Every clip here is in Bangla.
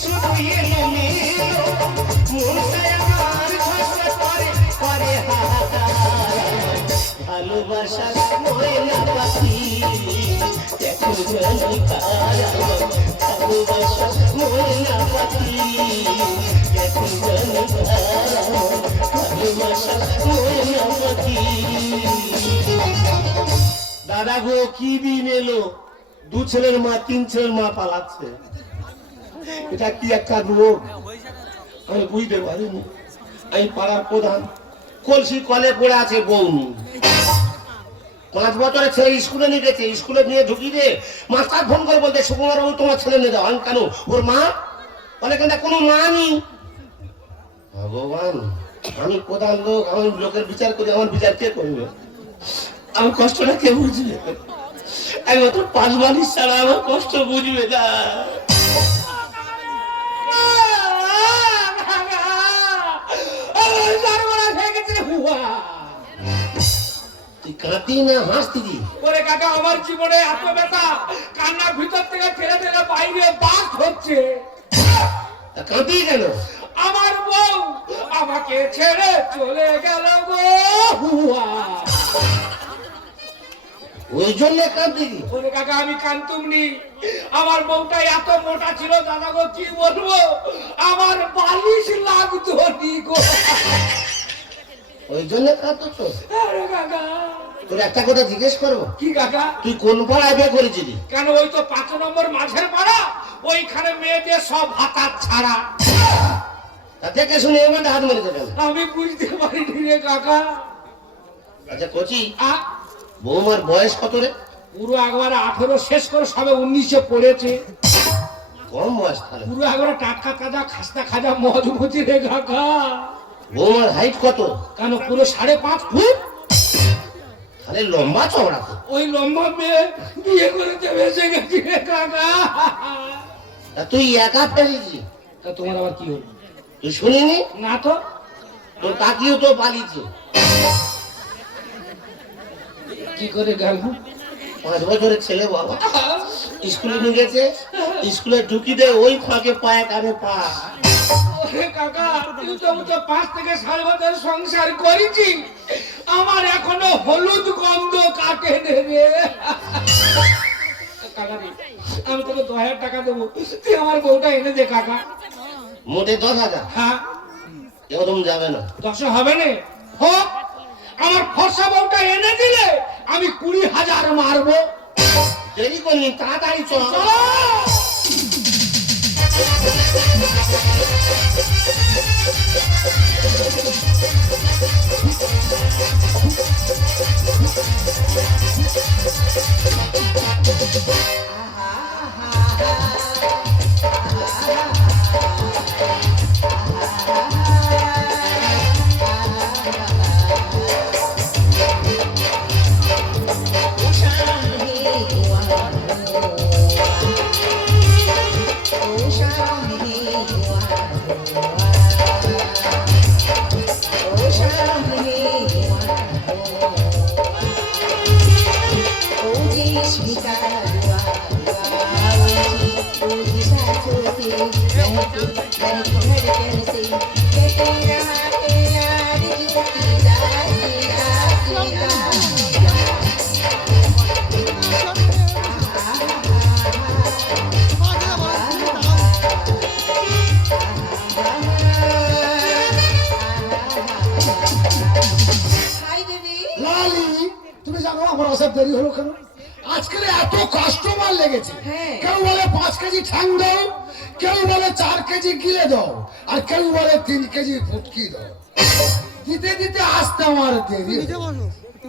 শুধু এলো মেলো মনটাই আমার ভাষা করে করে হাহাকার ভালোবাসা ময়না পাখি দেখো জানি কার ভালোবাসা ময়না পাখি দেখো জানি কার ভালোবাসা ময়না পাখি। দাদা গো কি দিন এলো, দু ছেলের মা তিন ছেলের মা পালাচ্ছে, এটা কি একটা রোগ আমি বুঝতে পারিনি। আমি পাড়ার প্রধান, কলসি কলে পড়ে আছে বৌনি, 5 বছরের ছেলে স্কুলে নিয়ে গেছে, স্কুলে নিয়ে ঢুকি দিয়ে মাস্টার ফোন করে বলতে সুকুমার বাবু তোমার ছেলে নিয়ে যাও। আমি কেন, ওর মা বলে কিন্তু কোনো মা নেই। ভগবান, আমি প্রধান লোক, আমি লোকের বিচার করি, আমার বিচার কে করবে? আমার কষ্টটা কে বুঝবে? আমি অত 5 বালিশ ছাড়া আমার কষ্ট বুঝবে না। তুই কাঁদি না হাসতি? ওরে কাকা, আমার জীবনে এত ব্যথা, কান্নার ভিতর থেকে ঠেলে ঠেলে বাইরে বাস হচ্ছে। কাঁদি কেন? আমার বউ আমাকে ছেড়ে চলে গেল গো হুয়া। ওই জন্য কাঁদি? ওরে কাকা, আমি কান্তুমনি। আমার বউটা এত মোটা ছিল দাদা গো, কি বলবো, আমার বালিশ লাগতো নি গো। ওই জন্য কাঁদছ? আরে কাকা, তোর একটা কথা জিজ্ঞেস করবো? কি কাকা? তুই কোন পাড়ায় বিয়ে করেছিলি? কেন, ওই তো 5 নম্বর মাঝের পাড়া, ওইখানে মেয়েদের সব হাতার ছাড়া। তা দেখে শুনে এর মধ্যে হাত মেরেছে কেন? আমি বুঝতে পারিনি রে কাকা। আচ্ছা কচি, আ, বৌমার বয়স কত রে? পুরো একবারে 18 শেষ করে সবে 19-এ পড়েছে। কম বয়স তাহলে। পুরো একবারে টাটকা তাজা খাস্তা খাজা মজবুতি রে কাকা। বৌমার হাইট কত? কেন, পুরো 5.5 ফুট। তাহলে লম্বা চওড়া তো। ওই লম্বা মেয়ে বিয়ে করেছে বেঁচে গেছি রে কাকা। তা তুই একা ফেলেছি? তা তোমার আবার কি হলো? তুই শুনিনি? না তো। তোর কাকিও তো পালিয়েছে। কি করে গেল? 5 বছরের ছেলে বাবা, স্কুলে নিয়ে গেছে, স্কুলে ঢুকি দেয় ওই ফাঁকে পায়ে কানে পা। ওরে কাকা, তুই তো 5 থেকে 7 বছর সংসার করেছি, আমার এখনো হলুদ গন্ধ কাটে রে। কাকা রে, আমি তোকে 10,000 টাকা দেবো, তুই আমার বউটা এনে দে কাকা। মোটে 10,000? হ্যাঁ। এরকম যাবে না। 10 হবে না? হোক, আমার ফর্সা বউটা এনে দিলে আমি 20,000 মারবো। দেরি করলি, তাড়াতাড়ি চল। দেরি হলো কেন? আজকাল এত কাস্টমার লেগেছে, কেউ বলে 5 কেজি ঠ্যাং দাও, কেউ বলে 4 কেজি গিলে দাও, আর কেউ বলে 3 কেজি ফুটকি দাও। দিতে দিতে আসতে আমার দেরি।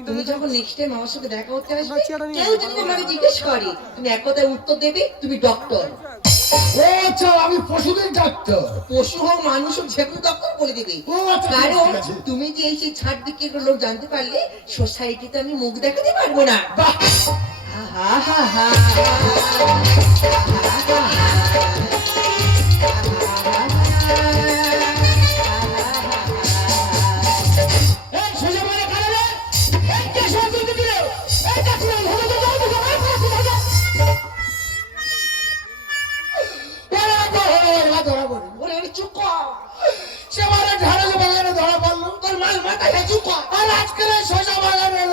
তুমি যখন নেক্সট টাইম আমার সাথে দেখা করতে আসবে, কেউ যদি তোমাকে জিজ্ঞেস করে, তুমি এক কথায় উত্তর দেবে তুমি ডক্টর। ও আচ্ছা, আমি পশুদের ডাক্তার। পশু হোক মানুষ হোক, যে কোনো ডক্টর বলে দেবে। ও আচ্ছা, কারণ ঠিক আছে। তুমি যে এই ছাড় দিকে লোক জানতে পারলে সোসাইটিতে আমি মুখ দেখাতে পারবো না। বাহ! হা হা হা তাই চুপ কর। আর আজকের এই শশা বাগানে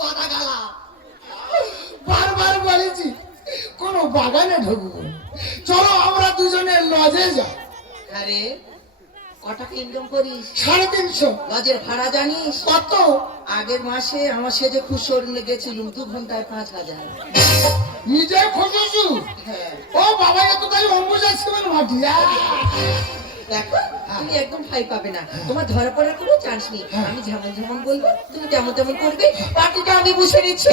বাধা গালা। বারবার বলেছি কোন বাগানে ঢুকবো, চলো আমরা দুজনে লজে যাই। আরে ক টাকা ইনকাম করিস? 350। লজের ভাড়া জানিস কত? আগের মাসে আমার সেজে খুব শোরুমে গেছিলাম 2 ঘন্টায় 5000। নিজে খুঁজেছু? হ্যাঁ ও বাবা, এত তাই অম্বুজা ছিলেন মাটি। দেখো তুমি একদম ঠাই পাবে না, তোমার ধরা পড়ার কোনো চান্স নেই। আমি যেমন যেমন বলবো তুমি তেমন তেমন করবে। পার্টিটা আমি বুঝে নিচ্ছি।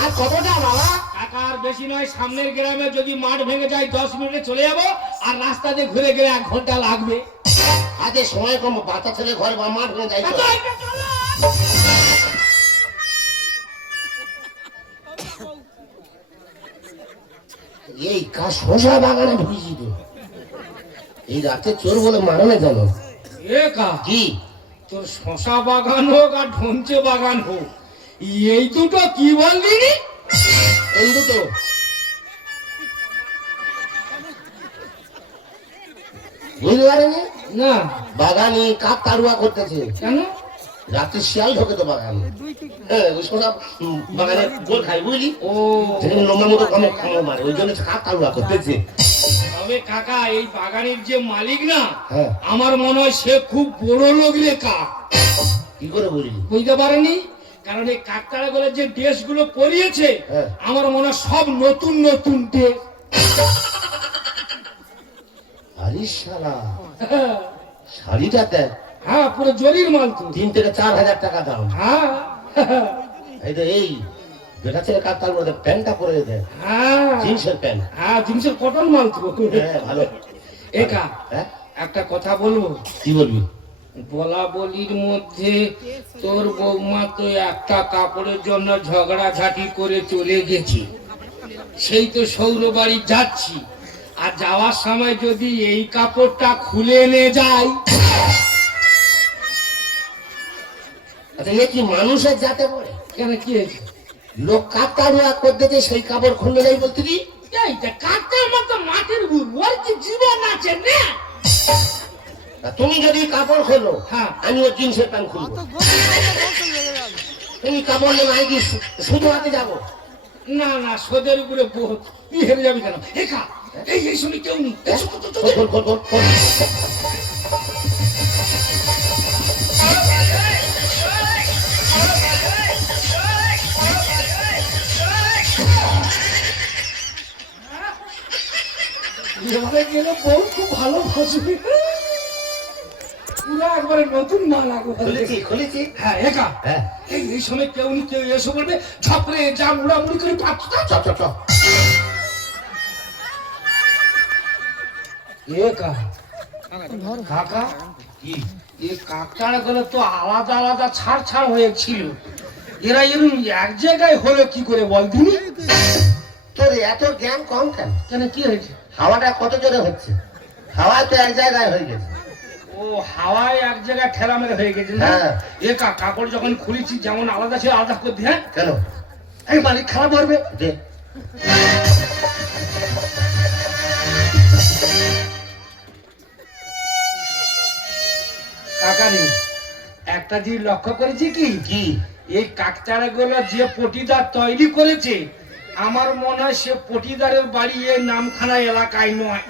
আর কতটা বাবা? টাকা আর বেশি নয়, সামনের গ্রামে যদি মাঠ ভেঙে যায় 10 মিনিটে চলে যাবো, আর রাস্তা দিয়ে ঘুরে গেলে 1 ঘন্টা লাগবে। আজকে সময় কম, বাচ্চা ছেলে ঘরে বা মাঠ হয়ে যাই তো। এই কাজ শশা বাগানে ঢুকেছি তো, এই রাতে চোর বলে মারানো জানো এ কা কি? তোর শশা বাগান হোক আর ঢঞ্চে বাগান হোক, এই দুটো কি বললি রে? এই দুটো বুঝতে পারেনি? না বাগানে কাক তাড়ুয়া করতেছে, কেন? রাতে শিয়াল ঢোকে তো বাগানে। হ্যাঁ, ওই শশা বাগানে গোল খাই বুঝলি, ও সেখানে লম্বা মতো কামড় কামড় মারে, ওই জন্য কাক তাড়ুয়া করতেছে। তবে কাকা এই বাগানের যে মালিক না, হ্যাঁ, আমার মনে হয় সে খুব বড় লোক রে কাক। কি করে বললি? বুঝতে পারেনি? কারণ এই কাকতাড়া গুলো যে ড্রেস গুলো পরিয়েছে, হ্যাঁ। আমার মনে হয় সব নতুন নতুন ড্রেস। আরে শালা, শাড়িটা দেখ, হ্যাঁ পুরো জরির মাল তো। 3 থেকে 4 হাজার টাকা দাম। হ্যাঁ এই তো এই বেটা ছেলে কাক তাড়ুয়া প্যান্টটা পরে দেয়, হ্যাঁ জিন্সের প্যান্ট। হ্যাঁ জিনিসের কটন মাল তো। হ্যাঁ, ভালো। একা হ্যাঁ, একটা কথা বলবো, কি বলবি? বলা বলির মধ্যে তোর বৌমা তো একটা কাপড়ের জন্য ঝগড়াঝাটি করে চলে গেছে, সেই তো সৌর বাড়ি যাচ্ছি, আর যাওয়ার সময় যদি এই কাপড়টা খুলে এনে যাই। আচ্ছা, এ কি মানুষের জাতে পড়ে? কেন কি হয়েছে? লোক কাক তাড়ুয়া করতেছে, সেই কাপড় খুলে যাই বলতে কি? এইটা কাকের মতো মাটির গুড়, ওর কি জীবন আছে না? তুমি যদি কাপড় খোলো, হ্যাঁ। আমি ওর জিন্সের প্যান্ট খুলবো। তুমি কাপড় নেবে, আমি কি শুধু হাতে যাবো? না না, সোদের উপরে বহুত, তুই হেরে যাবি কেন? একা এই সময় কেউ নেই। হ্যাঁ? খোল, খোল, খোল, খোল। এবারে গেলে বউ খুব ভালো বাসবে, পুরো একবারে নতুন না লাগবে। খুলেছি, খুলেছি। হ্যাঁ একা হ্যাঁ, এই সময় কেউ নেই, কেউ এসে বলবে ঝাপড়ে যা মুড়ামুড়ি করে পাচ্ছা। চ চ চ। একা কাকা কি? এই কাকটারা গুলো তো আলাদা আলাদা ছাড় ছাড় হয়েছিল, এরা এরকম এক জায়গায় হলো কি করে বল দিনি? তোর এত জ্ঞান কম কেন? কেন কি হয়েছে? হাওয়াটা কত জোরে হচ্ছে? হাওয়া তো এক জায়গায় হয়ে গেছে। ও হাওয়ায় এক জায়গায় ঠেলা মেরে হয়ে গেছে না? হ্যাঁ। একা কাপড় যখন খুলেছি যেমন আলাদা ছিল আলাদা করতে। হ্যাঁ কেন? এই মালিক খারাপ করবে। দে। কাকা নেই, একটা জিনিস লক্ষ্য করেছি কি, কি? এই কাকতারা গুলো যে পটিদার তৈরি করেছে, আমার মনে হয় সে পটিদারের বাড়ি এই নামখানা এলাকায় নয়,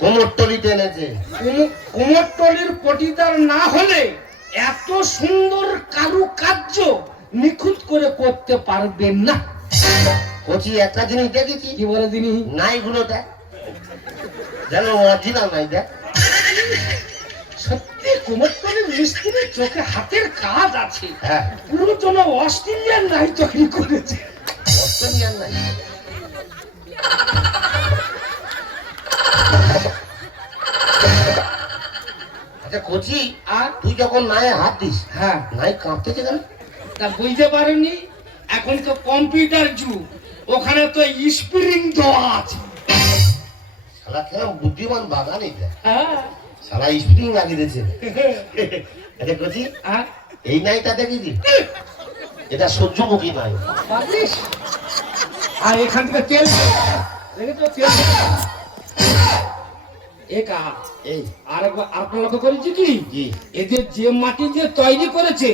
কোমরটলিতে এনেছে। কুমোরটলির পটিদার না হলে এত সুন্দর কারুকার্য নিখুঁত করে করতে পারবেন না। কচি একটা জিনিস দেখেছি, কি বলে দিনি? নাইগুলো দেখ, যেন অরিজিনাল নাই দেখ। সত্যি কুমোরটলির মিস্ত্রির চোখে হাতের কাজ আছে, হ্যাঁ, পুরো যেন অস্ট্রেলিয়ান নাই তৈরি করেছে। অস্ট্রেলিয়ান নাই। আচ্ছা কচি, আর তুই যখন নায়ে হাত দিস, হ্যাঁ, নাই কাঁপতেছে কেন? তা বুঝতে পারেনি, এখন তো কম্পিউটার যুগ, ওখানে তো স্প্রিং দেওয়া আছে। শালা খেলাম বুদ্ধিমান বাগান এটা। হ্যাঁ সারা স্প্রিং লাগিয়ে দিয়েছে। আচ্ছা কচি, আর এই নাইটা দেখিছি, এটা সহ্যমুখী নাই। পারিস? আর এখান থেকে তেল দেখেছো তেল একা এই আরেকবার আপনার লক্ষ্য করেছি কি জি। এদের যে মাটি দিয়ে তৈরি করেছে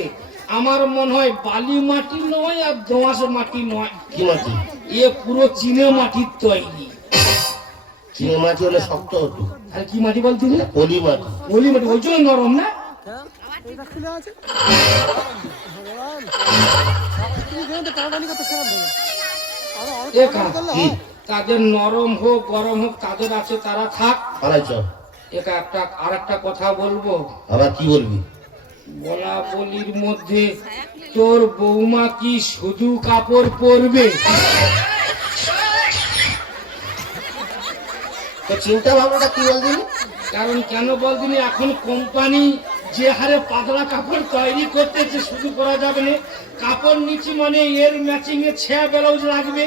আমার মনে হয় বালি মাটি নয় আর দোঁয়াশ মাটি নয়, কি মাটি? এ পুরো চীনে মাটির তৈরি। চিনে মাটি হলে শক্ত হতো, আর কি মাটি বলতে এটা পলি মাটি। পলি মাটি, ওই জন্য নরম না। একা কি তাদের নরম হোক গরম হোক তাদের আছে তারা থাক। পালাইছ? একা একটা আর একটা কথা বলবো, আবার কি বলবি? বলা বলির মধ্যে তোর বৌমা কি শুধু কাপড় পরবে? তো চিন্তা ভাবনাটা কি বলবি? কারণ কেন বলদিনি, এখন কোম্পানি যে হারে পাতলা কাপড় তৈরি করতেছে শুধু করা যাবে না, কাপড় নিচে মানে এর ম্যাচিং এ ছেঁড়া ব্লাউজ লাগবে।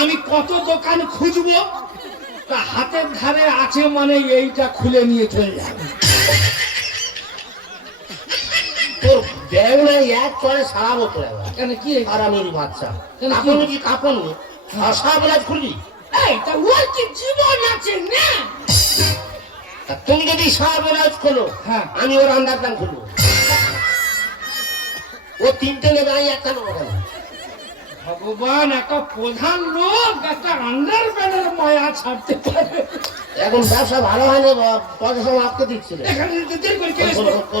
আমি কত দোকান খুঁজবো, তা হাতের ধারে আছে মানে এইটা খুলে নিয়ে চলে যাবে। তোর ব্যাগ নাই এক চলে সারা বছর একবার। কেন কি আর আমি বাচ্চা কেন কি? কাপড় কি কাপড় নেই, আর সারা বেলা খুলবি? এই তা ওর কি জীবন আছে না? তা তুমি যদি সারা বেলা খোলো, হ্যাঁ। আমি ওর আন্ডারপ্যান্ট খুলবো। ও তিনটে নেবে, আমি একটা নেবো কেন? ভগবান, একটা প্রধান লোক একটা আন্ডারপ্যান্টের মায়া ছাড়তে পারে? এখন ব্যবসা ভালো হয় না, পয়সা সব আটকে দিচ্ছিল। এখানে দেরি করে চলে এসো।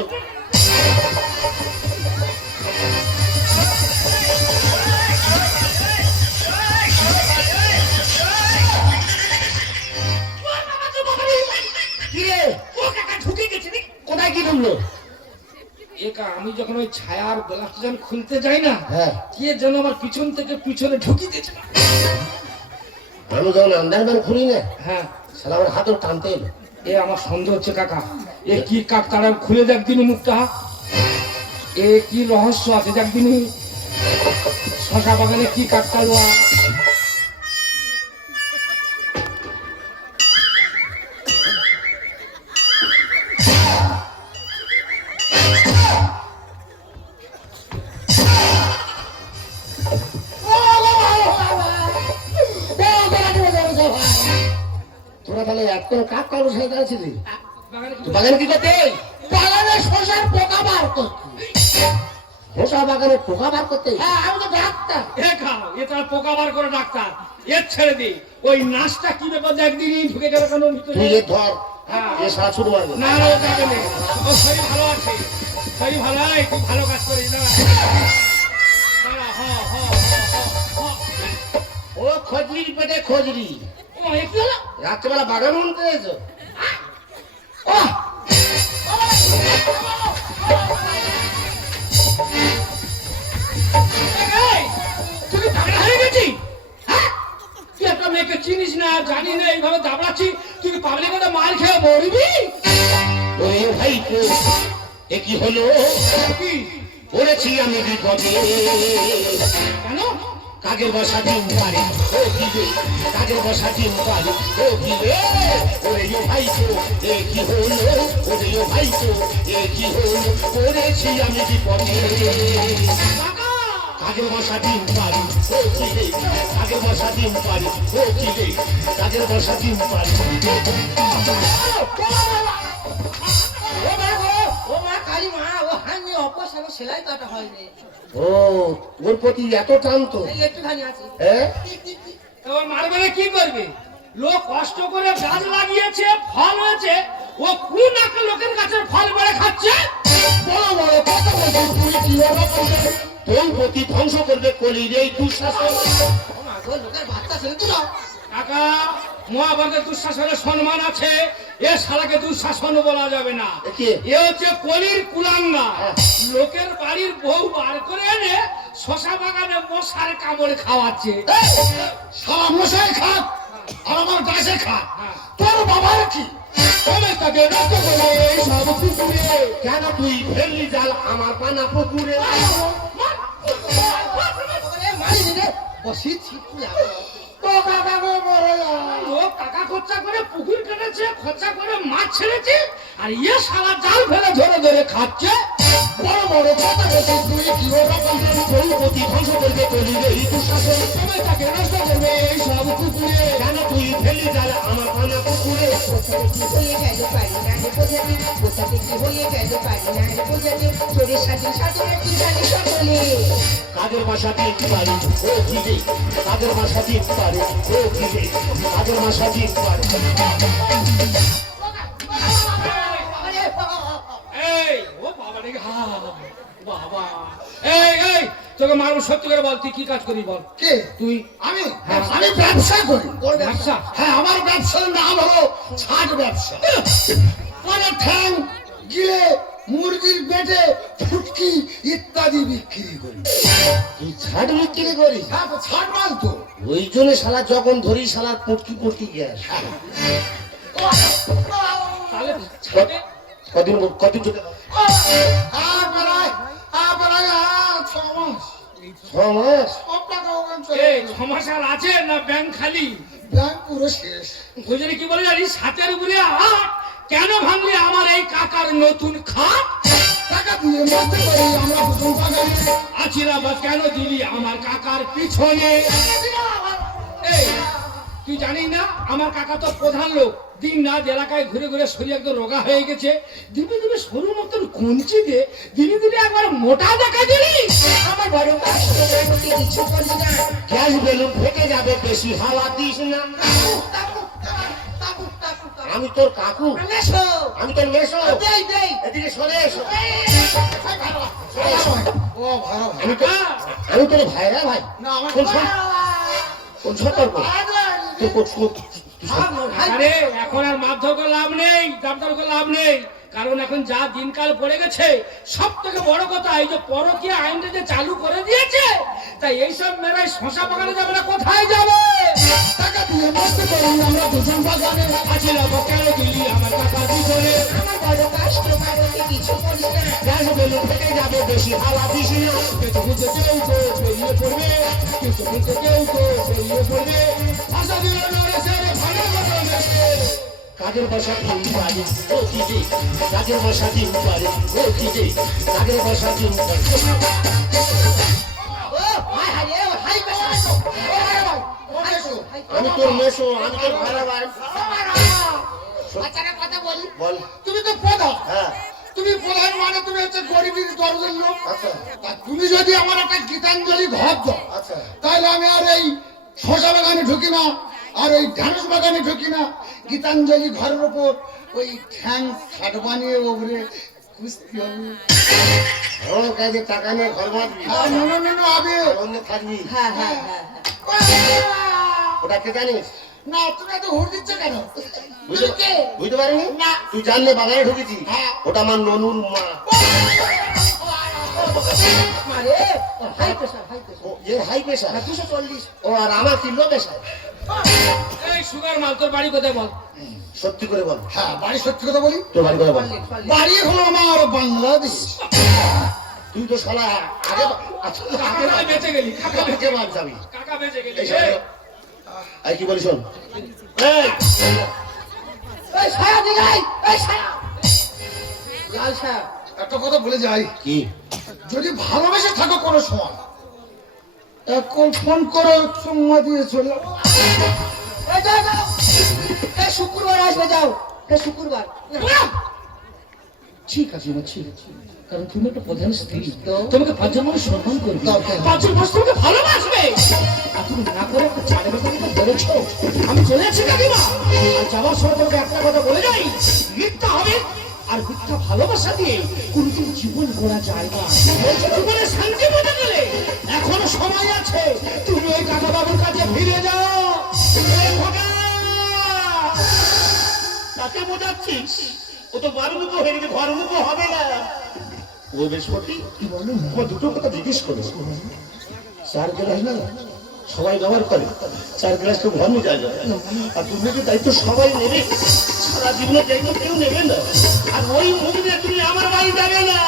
কিরে ও কাকা ঢুকে গেছে রে। কোথায় কি ঢুকলো? একা আমি যখন ওই ছায়ার গ্লাসটা যখন খুলতে যাই না, হ্যাঁ, কে যেন আমার পিছন থেকে পিছনে ঢুকিয়ে দিয়েছে। আমি যখন আন্ডারপ্যান্ট খুলি না, হ্যাঁ, সালা আমার হাতও টানতে এলো। এ আমার সন্দেহ হচ্ছে কাকা, এ কি কাক তারা খুলে দেখ দিনি মুখটা, এ কি রহস্য আছে দেখ দিনি। শশা বাগানে কি কাক তাড়ুয়া। তোরা তাহলে এত কাক কালো সাইতে আছিলি? বাগানে কি- বাগানে কি করতে? বাগানে শশার পোকা বার করতে। শশা বাগানে পোকা বার করতে? হ্যাঁ, আমি তো ডাক্তার। এ খাও, এ তার পোকা বার করে ডাক্তার, এর ছেড়ে দি। ওই নাচটা কি ব্যাপার দেখ দিনি, ঢুকে গেল কেন ভিতরে? তুই এ ধর, হ্যাঁ। এ সারা ছুট মারবে। না না, ও যাবে না। ও শরীর ভালো আছে, শরীর ভালো, খুব ভালো কাজ করিস না। দাঁড়া, হ হ হ হ হ। ও খজরির পেটে খজরি, ও এ কি হলো? রাত্রেবেলা বাগান উনতে এসো। এই, তুই কি পাগলা হয়ে গেছিস? হ্যাঁ? তুই একটা মেয়েকে চিনিস না, জানি না, এইভাবে দাবড়াচ্ছি, তুই কি পাবলিক মধ্যে মার খেয়ে মরবি? ওরে ভাই তো এ কি হলো? কি? পড়েছি আমি বিপদে। কেন? কাকের বসা ডিম পারে, ও কি রে? কাকের বসা ডিম পারে, ও কি রে? ওরে ও ভাই তো এ কি হলো? ওরে ও ভাই তো এ কি হলো? পড়েছি আমি বিপদে। কাকা! কাকের বসা ডিম পারে, ও কি রে? কাকের বসা ডিম পারে, ও কি রে? কাকের বসা ডিম পারে। ও মা গো, ও মা কালী মা, ও হানি অপারেশন সেলাই কাটা হয়নি। ও ওর প্রতি এত টান তো, এই একটুখানি আছে। হ্যাঁ? এবার মারবে না, কি করবে? লোক কষ্ট করে গাছ লাগিয়েছে, ফল হয়েছে, ও কোন একটা লোকের গাছের ফল বেড়ে খাচ্ছে? বড় বড় কথা বলছিস তুই, কি অবাক করবে? তোর প্রতি ধ্বংস করবে কলির এই দুঃশাসন। ও মা গো, লোকের বাচ্চা ছেলে তো দাও। কাকা, মহাভারতের দুঃশাসনের সম্মান আছে, এ শালাকে দুঃশাসন বলা যাবে না। এ কে? এ হচ্ছে কলির কুলাঙ্গা। হ্যাঁ। লোকের বাড়ির বউ বার করে এনে শশা বাগানে মশার কামড় খাওয়াচ্ছে। সারা মশাই খাক আর আমার গাছে খাক। হ্যাঁ। তোর বাবার কি? তবে তাকে রক্ত করে এই সব পুকুরে। কেন তুই ফেললি জাল আমার পানা পুকুরে? ওরে মারিনি রে, বসি ছিটু লাগো। তো কাকা গো মরে যা। লোক টাকা খরচা করে পুকুর কেটেছে, খরচা করে মাছ ছেড়েছে, আর ইয়ে শালা জাল ফেলে ধরে ধরে খাচ্ছে। বড় বড় কথা বলছিস তুই, কি ওরকম প্রতি ধ্বংস করবে কলিলে এই দুঃশাসন, সময়টাকে নষ্ট করবে এই সব কুকুরে। কেন তুই ফেলি জাল আমার কানা কুকুরে? কোথাতে কি হয়ে গেল পারি না রে বোঝাতে, কোথাতে কি হয়ে গেল পারি না রে বোঝাতে, চোরের সাথে সাধনের কি জানি সকলে। কাদের বাসা দিন পারি ও কিরে, কাদের বাসা দিন পারি ও কিরে, কাদের বাসা দিন পারি। এই ও বাবা রে, হা বাবা। এই তোকে মারবো, সত্যি করে বল, তুই কি কাজ করিস বল? কে? তুই? আমি হ্যাঁ। আমি ব্যবসা করি। ওর ব্যবসা? হ্যাঁ, আমার ব্যবসার নাম হলো ছাট ব্যবসা। মানে ঠ্যাং, গিলে, মুরগির পেটে, ফুটকি ইত্যাদি বিক্রি করি। তুই ছাড় বিক্রি করিস? হ্যাঁ, তো ছাট মাল তো। ওই জন্য শালা যখন ধরি শালা পুটকি পুটকি গ্যাস। তাহলে ছাড়ে? কদিন কদিন চলে গেল? প্রায় 6 মাস। 6 মাস? সব টাকা ওখানে চলে এই গেল। 6 মাস আর আছে না ব্যাংক খালি? ব্যাংক পুরো শেষ। ওই জন্য কি বলে জানিস, হাতের উপরে হাত কেন ভাঙলি আমার এই কাকার নতুন খাট? টাকা দিয়ে মারতে পারি আমরা প্রথম বাগানে। আছিরা বা কেন দিলি আমার কাকার পিছনে? এই তুই জানিস না আমার কাকা তো প্রধান লোক, দিন রাত এলাকায় ঘুরে ঘুরে শরীর একদম রোগা হয়ে গেছে। দিনে দিনে সরু মতন কঞ্চি দে, দিনে দিনে একবার মোটা দেখা দিলি। আমার বড় কাস্টমার হতে কিছু করি না। গ্যাস বেলুন ফেটে যাবে, বেশি হাওয়া দিস না। আমি তোর কাকু, এসো, আমি তোর মেশো। দেই দেই। এদিকে সরে এসো। ও ভালো। আমি তোর ভাইরা ভাই। না আমার কোন সতর্ক তুই আরে এখন আর মারধর করে লাভ নেই, দাবদার করে লাভ নেই, কারণ এখন যা দিনকাল পড়ে গেছে, সব থেকে বড় কথা এই যে পরকীয়া আইনটা যে চালু করে দিয়েছে, তাই এইসব মেয়েরাই শশা বাগানে যাবে না, কোথায় যাবে? টাকা দিয়ে মারতে পারি আমরা প্রথম বাগানে। আছিলা বা কেন দিলি আমার কাকার পিছনে? আমার বড় কাস্টমার হতে কিছু করি না। গ্যাস বেলুন ফেটে যাবে, বেশি হাওয়া দিস না। কিন্তু বুঝতে কেউ তো বেরিয়ে পড়বে, কিন্তু বুঝতে কেউ তো বেরিয়ে পড়বে। ভাষা দিল নরেশের ভালো কথা দেবে। কাজের বাসা দিন পারি ও কি যে, কাজের বাসা দিন পারি ও কি যে, কাজের বাসা দিন পারি। ও হাই হাই রে, ও হাই পেশা। আমি তোর মেশো, আমি তোর ভাইরা ভাই। বাচ্চারা কথা বলি। বল। তুমি তো প্রধান। হ্যাঁ তুমি প্রধান মানে তুমি হচ্ছে গরিবের দরদের লোক। আচ্ছা তা তুমি যদি আমার একটা গীতাঞ্জলি ঘর দাও, আচ্ছা। তাহলে আমি আর এই শশা বাগানে ঢুকি না, আর ওই ঢ্যাঁড়স বাগানে ঢুকি না। গীতাঞ্জলি ঘরের ওপর ওই ঠ্যাং ছাট বানিয়ে ওপরে কুস্তি হবে। আমার কাছে টাকা নিয়ে ঘর মারবি, না, আবে। অন্য থাকবি। হ্যাঁ হ্যাঁ হ্যাঁ। ওটা কে জানিস? না, তুমি এত হুড় দিচ্ছ কেন? বুঝতে তুমি কে? বুঝতে পারিনি? না। তুই জানলে বাগানে ঢুকেছি। হ্যাঁ। ওটা আমার ননুর মা। মারে, ও হাই পেশা, হাই পেশা। ও এ হাই প্রেশার। 240। ও আর আমার কি লো প্রেশার? এই সুগার মাল, তোর বাড়ি কোথায় বল? সত্যি করে বল। হ্যাঁ, বাড়ি সত্যি কথা বলি। তোর বাড়ি করে বল। বাড়ি হলো আমার বাংলাদেশ। তুই তো শালা আগে আগে কাকা বেঁচে গেলি, কাকা আগে বাদ যাবি। কাকা বেঁচে গেলি। এই শালা, এই কি বলিস শোন। এই এই ছায়া দিলাই, এই ছায়া। লাল সাহেব, একটা কথা বলে যাই, কি? যদি ভালোবেসে থাকো কোনো সময়, এখন ফোন করো, চুম্মা দিয়ে চলে যাও। এই যাও যাও। এই শুক্রবার আসবে, যাও। এই শুক্রবার। ঠিক আছে মা, ঠিক আছে, কারণ তুমি একটা প্রধান স্ত্রী, তো? তোমাকে 5 জন মানুষ সম্মান করবে, দরকার। 5 জন মানুষ তোমাকে ভালোবাসবে। আর তুমি না করে একটা ছাড়ে কথা বলেছো, আমি চলে যাচ্ছি কাকিমা। আর যাওয়ার সময় তোমাকে একটা কথা বলে যাই, মিথ্যা হবে আর মিথ্যা ভালোবাসা দিয়ে কোনদিন জীবন গড়া যায় না। জীবনে শান্তি পেতে গেলে এখনো সময় আছে, তুমি ওই কাকা বাবুর কাছে ফিরে যাও। এই খোকা! তাকে বোঝাচ্ছিস? ও তো বারুমুখো হয়ে গেছে, ঘরমুখো হবে না। ও বৃহস্পতি কি বলো, আমার দুটো কথা জিজ্ঞেস করো। 4 গ্লাস না সবাই ব্যবহার করে, 4 গ্লাস তো ঘর নিয়ে যায়। আর তুমি যে দায়িত্ব সবাই নেবে, সারা জীবনের দায়িত্ব কেউ নেবে না। আর ওই মুখে তুমি আমার বাড়ি যাবে না।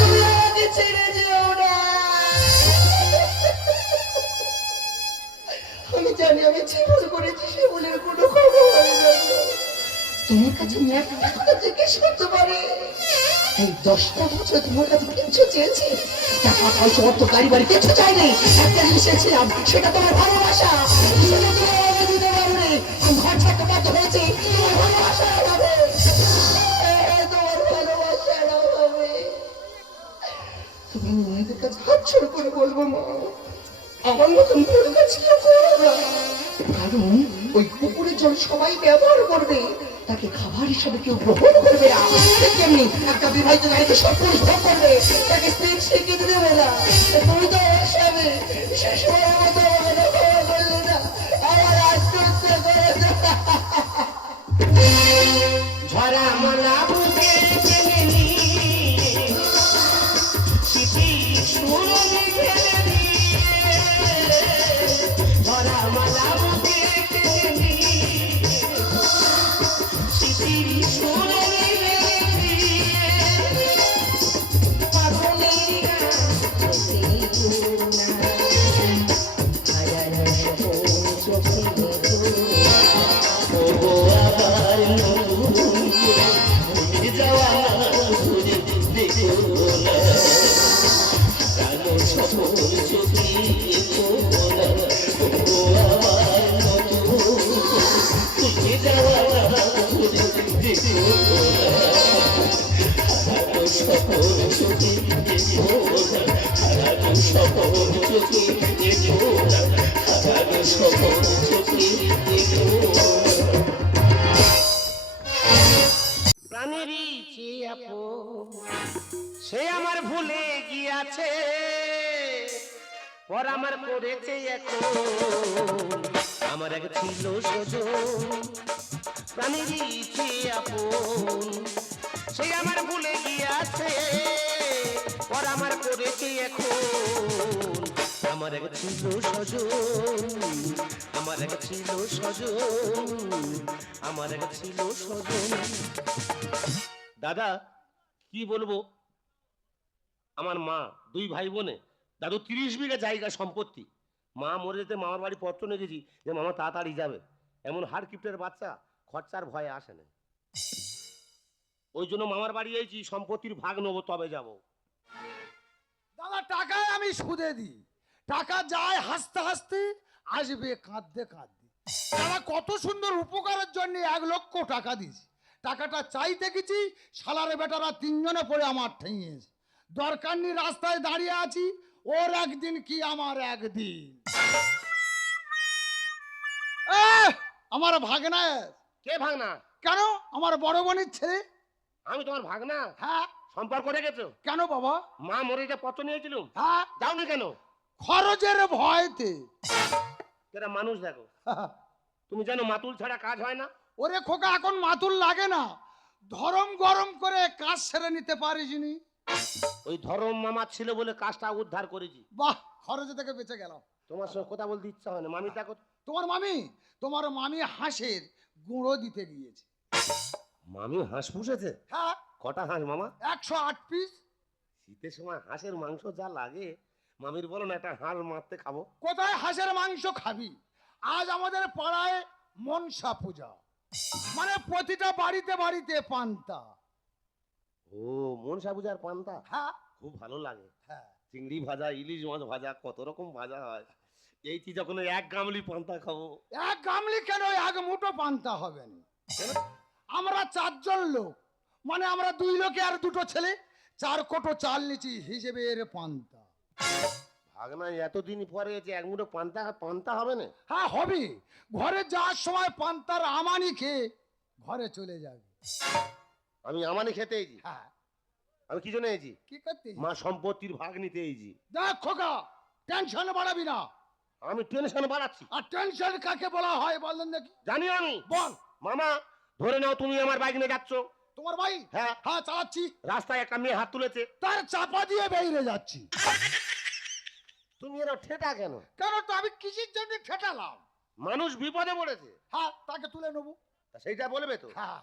তুমি আমাকে ছেড়ে যেও না। আমি জানি আমি জীবন করেছি, সেগুলোর কোনো খবর হয় না। তোমার কাছে আমি একটা কথা জিজ্ঞেস করতে পারি? এই 10টা বছর তোমার কাছে কিচ্ছু চেয়েছি? টাকা পয়সা অর্থ গাড়ি বাড়ি কিছু চাইনি। একটা জিনিস চেয়েছিলাম, সেটা তোমার ভালোবাসা। সেটা তুমি আমাকে দিতে পারোনি। আমি ঘর ছাড়তে বাধ্য হয়েছি তোমার ভালোবাসার অভাবে। তোমার ভালোবাসার অভাবে। তুমি মেয়েদের কাছে হাত ছেড়ে করে বলবো, মা আমার মতন বড় কাছে কেউ করো না। কারণ ওই পুকুরের জল সবাই ব্যবহার করবে, তাকে খাবার হিসাবে কেউ গ্রহণ করবে না। তেমনি একটা বিবাহিত নারীকে সব পুরুষ ভোগ করবে, তাকে স্ত্রী স্বীকৃতি দেবে না। তুমি তো আমার স্বামী, শেষ বড় মতো আমাকে ক্ষমা করলে না, আমার আত্মহত্যা করে না। ঝরা মালা বুকে টেনে নিয়ে চিঠি শুনে ফেলে দিয়ে, ঝরা মালা বুকে টেনে নিয়ে চিঠি শুনে ফেলে দিয়ে, পাগলেরা হতে না, হারানো চোখে ওগো আবার নতুন ভুলে যাওয়া ঘুরে দেখো না, কালো সফল চোখে দেখো না, ওগো আবার নতুন ভুলে যাওয়া ঘুরে দেখো না, কালো সফল চোখে দেখো না, কালো সফল চোখে দেখো না, কালো সফল চোখে দেখো না। প্রাণেরই চেয়ে আপন সে আমার ভুলে গিয়াছে, পর আমার করেছে এখন আমার এক ছিল সজন। প্রাণেরই চেয়ে আপন সে আমার ভুলে গিয়াছে, পর আমার করেছে এখন আমার এক ছিল সজন, আমার এক ছিল সজন, আমার এক ছিল সজন। দাদা কি বলবো, আমার মা 2 ভাই বোনে, দাদু 30 বিঘা জায়গা সম্পত্তি। মা মরে যেতে মামার বাড়ি পত্র নিয়ে গেছি যে মামা তাড়াতাড়ি যাবে, এমন হাড় কিপ্টের বাচ্চা খরচার ভয়ে আসে না, ওই জন্য মামার বাড়ি এসেছি, সম্পত্তির ভাগ নেবো তবে যাব। দাদা টাকায় আমি সুদে দিই, টাকা যায় হাসতে হাসতে, আসবে কাঁদতে কাঁদতে। দাদা কত সুন্দর উপকারের জন্য 1 লক্ষ টাকা দিয়েছি, টাকাটা চাইতে গেছি, শালারে বেটারা 3 জনে পড়ে আমার ঠেঙিয়েছে। দরকার নেই রাস্তায় দাঁড়িয়ে আছি, ওর একদিন কি আমার একদিন। আমার ভাগনা। কে ভাগনা? কেন? আমার বড় বোনের ছেলে। আমি তোমার ভাগনা? হ্যাঁ। সম্পর্ক রেখেছো? কেন বাবা? মা মরে যে পত্র নিয়েছিলাম, হ্যাঁ। যাওনি কেন? খরচের ভয়তে। এরা মানুষ দেখো, তুমি জানো মাতুল ছাড়া কাজ হয় না। ওরে খোকা এখন মাতুল লাগে না, ধরম গরম করে কাজ সেরে নিতে পারিসনি। ওই ধরম মামা ছিল বলে কাজটা উদ্ধার করেছি। বাহ, খরচ থেকে বেঁচে গেল। তোমার সঙ্গে কথা বলতে ইচ্ছা হয় না। মামি দেখো, তোমার মামি হাঁসের গুঁড়ো দিতে গিয়েছে। মামি হাঁস পুষেছে? হ্যাঁ। কটা হাঁস মামা? 108 পিস। শীতের সময় হাঁসের মাংস যা লাগে, মামির বলো না একটা হাঁস মারতে খাবো। কোথায় হাঁসের মাংস খাবি? আজ আমাদের পাড়ায় মনসা পূজা, মানে প্রতিটা বাড়িতে বাড়িতে পান্তা। ও মনসা পূজার পান্তা? হ্যাঁ। খুব ভালো লাগে। হ্যাঁ। চিংড়ি ভাজা, ইলিশ মাছ ভাজা, কত রকম ভাজা হয়। এইটি যখন 1 গামলি পান্তা খাবো। 1 গামলি কেন, 1 মুঠো পান্তা হবে না। আমরা 4 জন লোক, মানে আমরা 2 লোকে আর 2টো ছেলে, 4 কোটো চাল নিচি হিসেবের পান্তা। ভাগনা এতদিন পরে যে 1 মুঠো পান্তা হবে না? হ্যাঁ হবে। ঘরে যাওয়ার সময় পান্তার আমানি খেয়ে ঘরে চলে যাবে। আমি আমানি খেতে এসেছি। হ্যাঁ। আমি কি জন্য এসেছি? কি করতে? মা সম্পত্তির ভাগ নিতে এসেছি। দেখ খোকা, টেনশন বাড়াবি না। আমি টেনশন বাড়াচ্ছি? আর টেনশন কাকে বলা হয় বলেন নাকি? জানি আমি। বল। মামা ধরে নাও তুমি আমার বাইক নিয়ে যাচ্ছ। তোমার ভাই? হ্যাঁ। হ্যাঁ চালাচ্ছি। রাস্তায় একটা মেয়ে হাত তুলেছে, তার চাপা দিয়ে বেরিয়ে যাচ্ছি। তুমি এরা ঠেটা কেন? কেন তো আমি কিসের জন্য ঠেটালাম? মানুষ বিপদে পড়েছে। হ্যাঁ, তাকে তুলে নেবো। তা সেইটা বলবে তো? হ্যাঁ।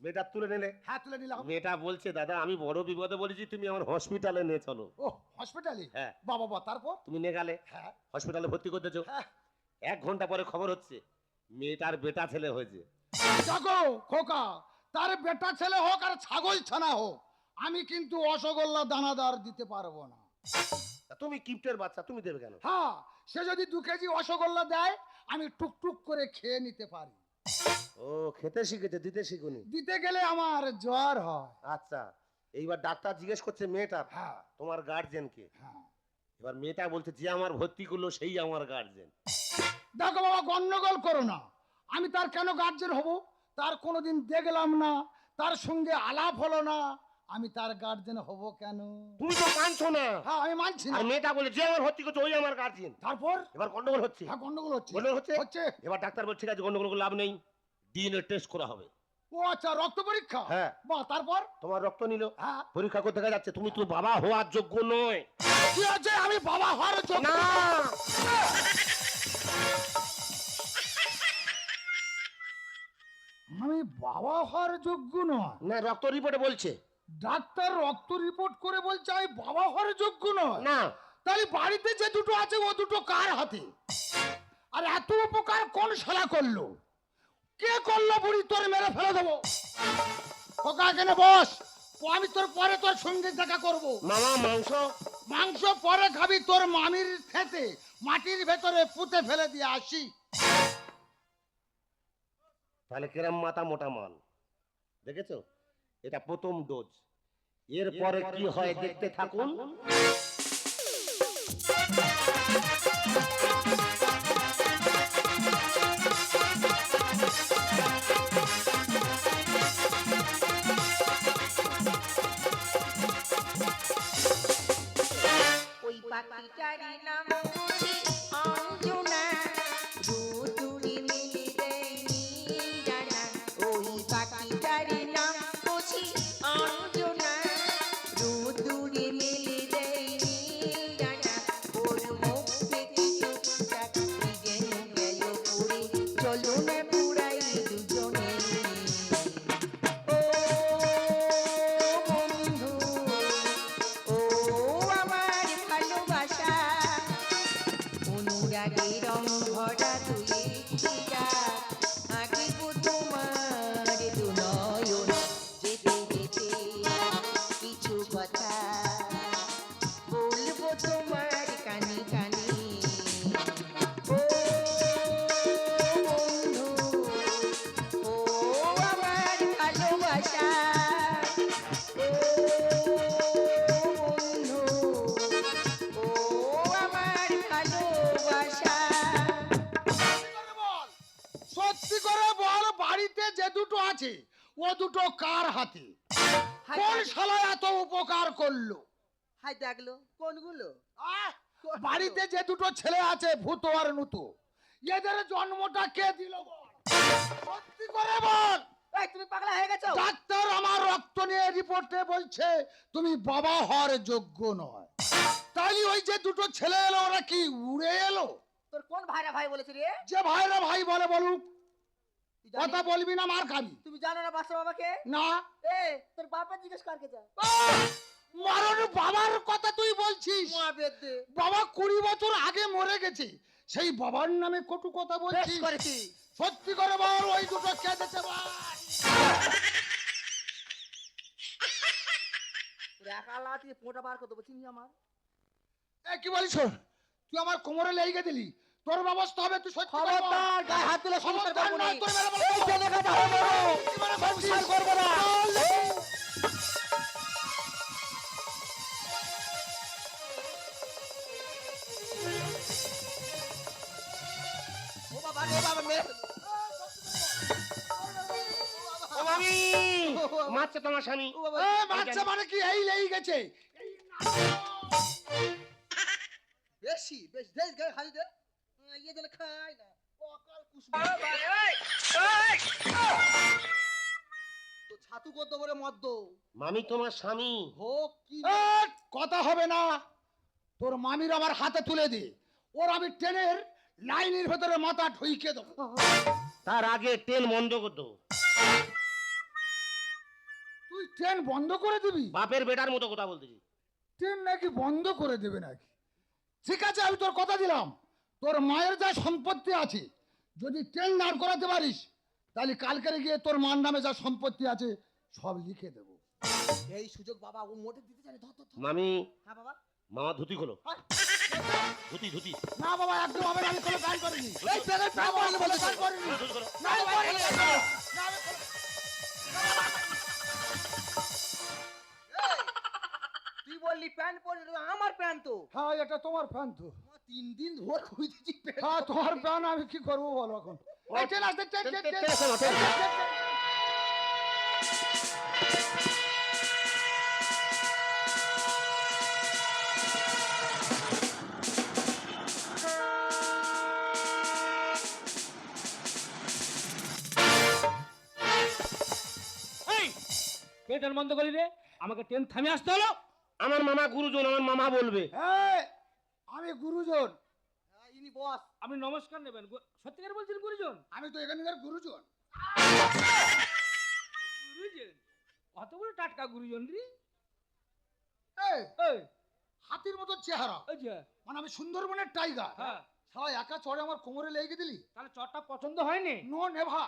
মেয়েটা তুলে নিলে? হ্যাঁ তুলে নিলাম। মেয়েটা বলছে দাদা আমি বড় বিপদে বলেছি, তুমি আমার হসপিটালে নিয়ে চলো। ও হসপিটালে? হ্যাঁ। বাবা তারপর? তুমি নিয়ে গেলে, হ্যাঁ। হসপিটালে ভর্তি করতেছো। হ্যাঁ। 1 ঘন্টা পরে খবর হচ্ছে মেয়েটার বেটা ছেলে হয়েছে। দেখো খোকা, তার বেটা ছেলে হোক আর ছাগল ছানা হোক, আমি কিন্তু রসগোল্লা দানাদার দিতে পারবো না। তুমি কিপ্টের বাচ্চা, তুমি দেবে কেন? হ্যাঁ, সে যদি 2 কেজি রসগোল্লা দেয় আমি টুকটুক করে খেয়ে নিতে পারি। ও খেতে শিখেছে, দিতে শিখুনি। দিতে গেলে আমার জ্বর হয়। আচ্ছা, এইবার ডাক্তার জিজ্ঞেস করছে মেয়েটা হ্যাঁ তোমার গার্জেন কে? হ্যাঁ। এবার মেয়েটা বলছে যে আমার ভর্তি করলো সেই আমার গার্জেন। দেখো বাবা, গন্ডগোল করো না। আমি তার কেন গার্জেন হব? তার কোনোদিন দেখলাম না, তার সঙ্গে আলাপ হলো না, আমি তার গার্জেন হব কেন? তুমি তো মানছো না। হ্যাঁ, আমি মানছি না। আর মেয়েটা বলে যে আমার ভর্তি করছে ওই আমার গার্জেন। তারপর এবার গন্ডগোল হচ্ছে। হ্যাঁ, গন্ডগোল হচ্ছে। গন্ডগোল হচ্ছে? হচ্ছে। এবার ডাক্তার বলছে ঠিক আছে, গন্ডগোল করে লাভ নেই, ডিএনএ টেস্ট করা হবে। ও আচ্ছা, রক্ত পরীক্ষা। হ্যাঁ। বাহ, তারপর? তোমার রক্ত নিল, হ্যাঁ। পরীক্ষা করে দেখা যাচ্ছে তুমি তো বাবা হওয়ার যোগ্য নয়। কি আছে, আমি বাবা হওয়ার যোগ্য না, আমি বাবা হওয়ার যোগ্য নয়? না রক্ত রিপোর্টে বলছে। ডাক্তার রক্ত রিপোর্ট করে বলছে আমি বাবা হওয়ার যোগ্য নয়? না, তাহলে বাড়িতে যে দুটো আছে ও দুটো কার হাতে? আর এত উপকার কোন শালা করলো? কে করলো? বুড়ি তোর মেরে ফেলে দেবো। খোকা এখানে বস, আমি তোর পরে তোর সঙ্গে দেখা করব। মামা মাংস মাংস পরে খাবি, তোর মামির খেতে মাটির ভেতরে পুঁতে ফেলে দিয়ে আসি। তাহলে কেরাম মাথা মোটা মাল দেখেছো? এটা প্রথম ডোজ, এরপরে কি হয় দেখতে থাকুন। ওই পাখিটারই নাম বুঝি অঞ্জনা, দুদুরি মিলি দেয় নীরানা। ওই পাখিটারই নাম বুঝি অঞ্জনা, দুদুরি মিলি দেয় নীরানা। ওর মুখ থেকে চোখটা কি যেন গেল পুড়ে, চলো না পুরাই দুজনে। ও বন্ধু, ও আমার ভালোবাসা, অনুরাগের রং ভরা তুই একটিরা, আঁকিব তোমার দুনয়ন। যেতে যেতে কিছু কথা বলবো তোমার কানে কানে। ও বন্ধু, ও আমার ভালোবাসা, ও বন্ধু, ও আমার ভালোবাসা। সত্যি করে বল, বাড়িতে যে দুটো আছে ও দুটো কার হাতে? কোন শালা এত উপকার করলো? হাই দেখলো কোনগুলো? আহ, বাড়িতে যে দুটো ছেলে আছে ভূত আর নুতু, এদের জন্মটা কে দিল বল? সত্যি করে বল। এই তুমি পাগলা হয়ে গেছো? ডাক্তার আমার রক্ত নিয়ে রিপোর্টে বলছে তুমি বাবা হওয়ার যোগ্য নয়। তাই ওই যে দুটো ছেলে এলো, ওরা কি উড়ে এলো? তোর কোন ভাইরা ভাই বলেছে রে? যে ভাইরা ভাই বলে বলুক, তুই জানিস? কথা বলবি না মার খাবি। তুমি জানো না বাদশা বাবাকে? না, এ তোর বাপের জিজ্ঞেস করকে যা। মারণ বাবার কথা তুই বলছিস? মা বেদে বাবা 20 বছর আগে মরে গেছে, সেই বাবার নামে কটু কথা বেশ বলছিস? করেছি। সত্যি করে বল, ওই দুটো কে দিতে বল। একালা তুই পোঁটা বার করতে বলছিস আমার। এ কি বলিস? তুই আমার কোমরে লেগে দিলি, তোর ব্যবস্থা হবে। তুই সত্যি করে বল। খবরদার গায়ে হাত দিলে সংসার খবরদার করবো না। নয়, তোর মেরে বল। এই ছেলে কথা হবে না। কি বলে বলছিস? সংসার করবো না। ও বাবা রে বাবা মেরে ফেললো। ও মামি, মারছে তোমার স্বামী। ও বাবা, এ, বাচ্চা মানে কি এই লেগে গেছে? বেশি বেশি দেশ গায়ে হাজি দে। ইয়ে যেন খাই না অকাল কুসুম। তো ছাতু করতে বলে মদ্য মামি তোমার স্বামী। হোক কি এ, কথা হবে না। তোর মামির আমার হাতে তুলে দে, ওর আমি ট্রেনের লাইনের ভেতরে মাথা ঢুইকে দেবো। তার আগে ট্রেন বন্ধ করতো। তুই ট্রেন বন্ধ করে দিবি? বাপের বেটার মতো কথা বলতেছি। ট্রেন নাকি বন্ধ করে দেবে নাকি? ঠিক আছে, আমি তোর কথা দিলাম, তোর মায়ের যা সম্পত্তি আছে যদি ট্রেন দাঁড় করাতে পারিস তাহলে কালকে গিয়ে তোর মার নামে যা সম্পত্তি আছে সব লিখে দেবো। এই সুযোগ বাবা ও মোটে দিতে জানে, ধর ধর ধর। মামি হ্যাঁ বাবা। মামা ধুতি খোলো, ধুতি ধুতি না বাবা একদম হবে না, আমি কোনো গান করিনি। এই প্যাকেট না বাবা, আমি কোনো গান করিনি। ধুতি খোলো। না, আমি করিনি। না, আমি কোনো- তুই বললি প্যান্ট পরে, আমার প্যান্ট তো হ্যাঁ এটা তোমার ফ্যান তো। 3 দিন ধরে খুঁজেছি প্যান্ট। হ্যাঁ তোমার ফ্যান, আমি কি করবো বলো এখন। এই ট্রেন আসছে, ট্রেন, ট্রেন, ট্রেন, ট্রেন আসছে না, ট্রেন। Train, train, train. এই ট্রেন বন্ধ করি রে, আমাকে ট্রেন থামিয়ে আসতে হলো। আমার মামা গুরুজন, আমার মামা বলবে। এই, আমি গুরুজন, ইনি বস। আপনি নমস্কার নেবেন। সত্যিকার বলছেন গুরুজন? আমি তো এখানকার গুরুজন। গুরুজন কত বড় টাটকা গুরুজন রে। এই, এই হাতির মতো চেহারা, আচ্ছা, মানে আমি সুন্দরবনের টাইগার। হ্যাঁ সারা একা চড়ে আমার কোমরে লেগে দিলি। তাহলে চটটা পছন্দ হয়নি? No never.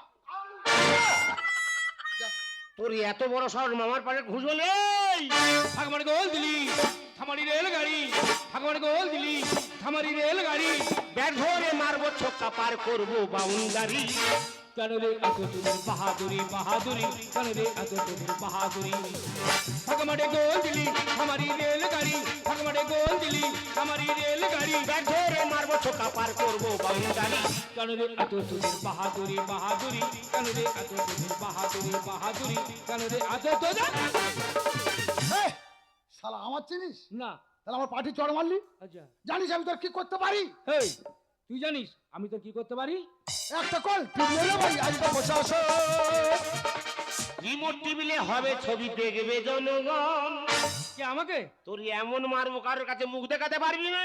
তোর এত বড় শহর মামার পাশে ঘুষ বলে ঠাকুমার গোল দিলি থামারি রেলগাড়ি, ঠাকুমার গোল দিলি থামারি রেলগাড়ি। ব্যাগ ধরে মারবো, ছক্কা পার করবো বাউন্ডারি। কেন রে এত তোদের বাহাদুরি বাহাদুরি, কেন রে এত তোদের বাহাদুরি। ঠাকুমারে গোল দিলি থামারি রেলগাড়ি, ঠাকুমারে গোল দিলি থামারি রেলগাড়ি। ব্যাগ ধরে মারবো, ছক্কা পার করবো বাউন্ডারি। কেন রে এত তোদের বাহাদুরি বাহাদুরি, কেন রে এত তোদের বাহাদুরি বাহাদুরি, কেন রে এত তোদের। এই, শালা আমার চিনিস? না। তাহলে আমার পার্টি চড় মারলি। আচ্ছা জানিস আমি তোর কি করতে পারি? হেই, তুই জানিস আমি তো কি করতে পারি? একটা কল টিপলে ভাই আজকে বসে আসো। রিমোট টিভিলে হবে, ছবি দেখবে জনগণ। কে আমাকে? তোর এমন মারবো কারোর কাছে মুখ দেখাতে পারবি না।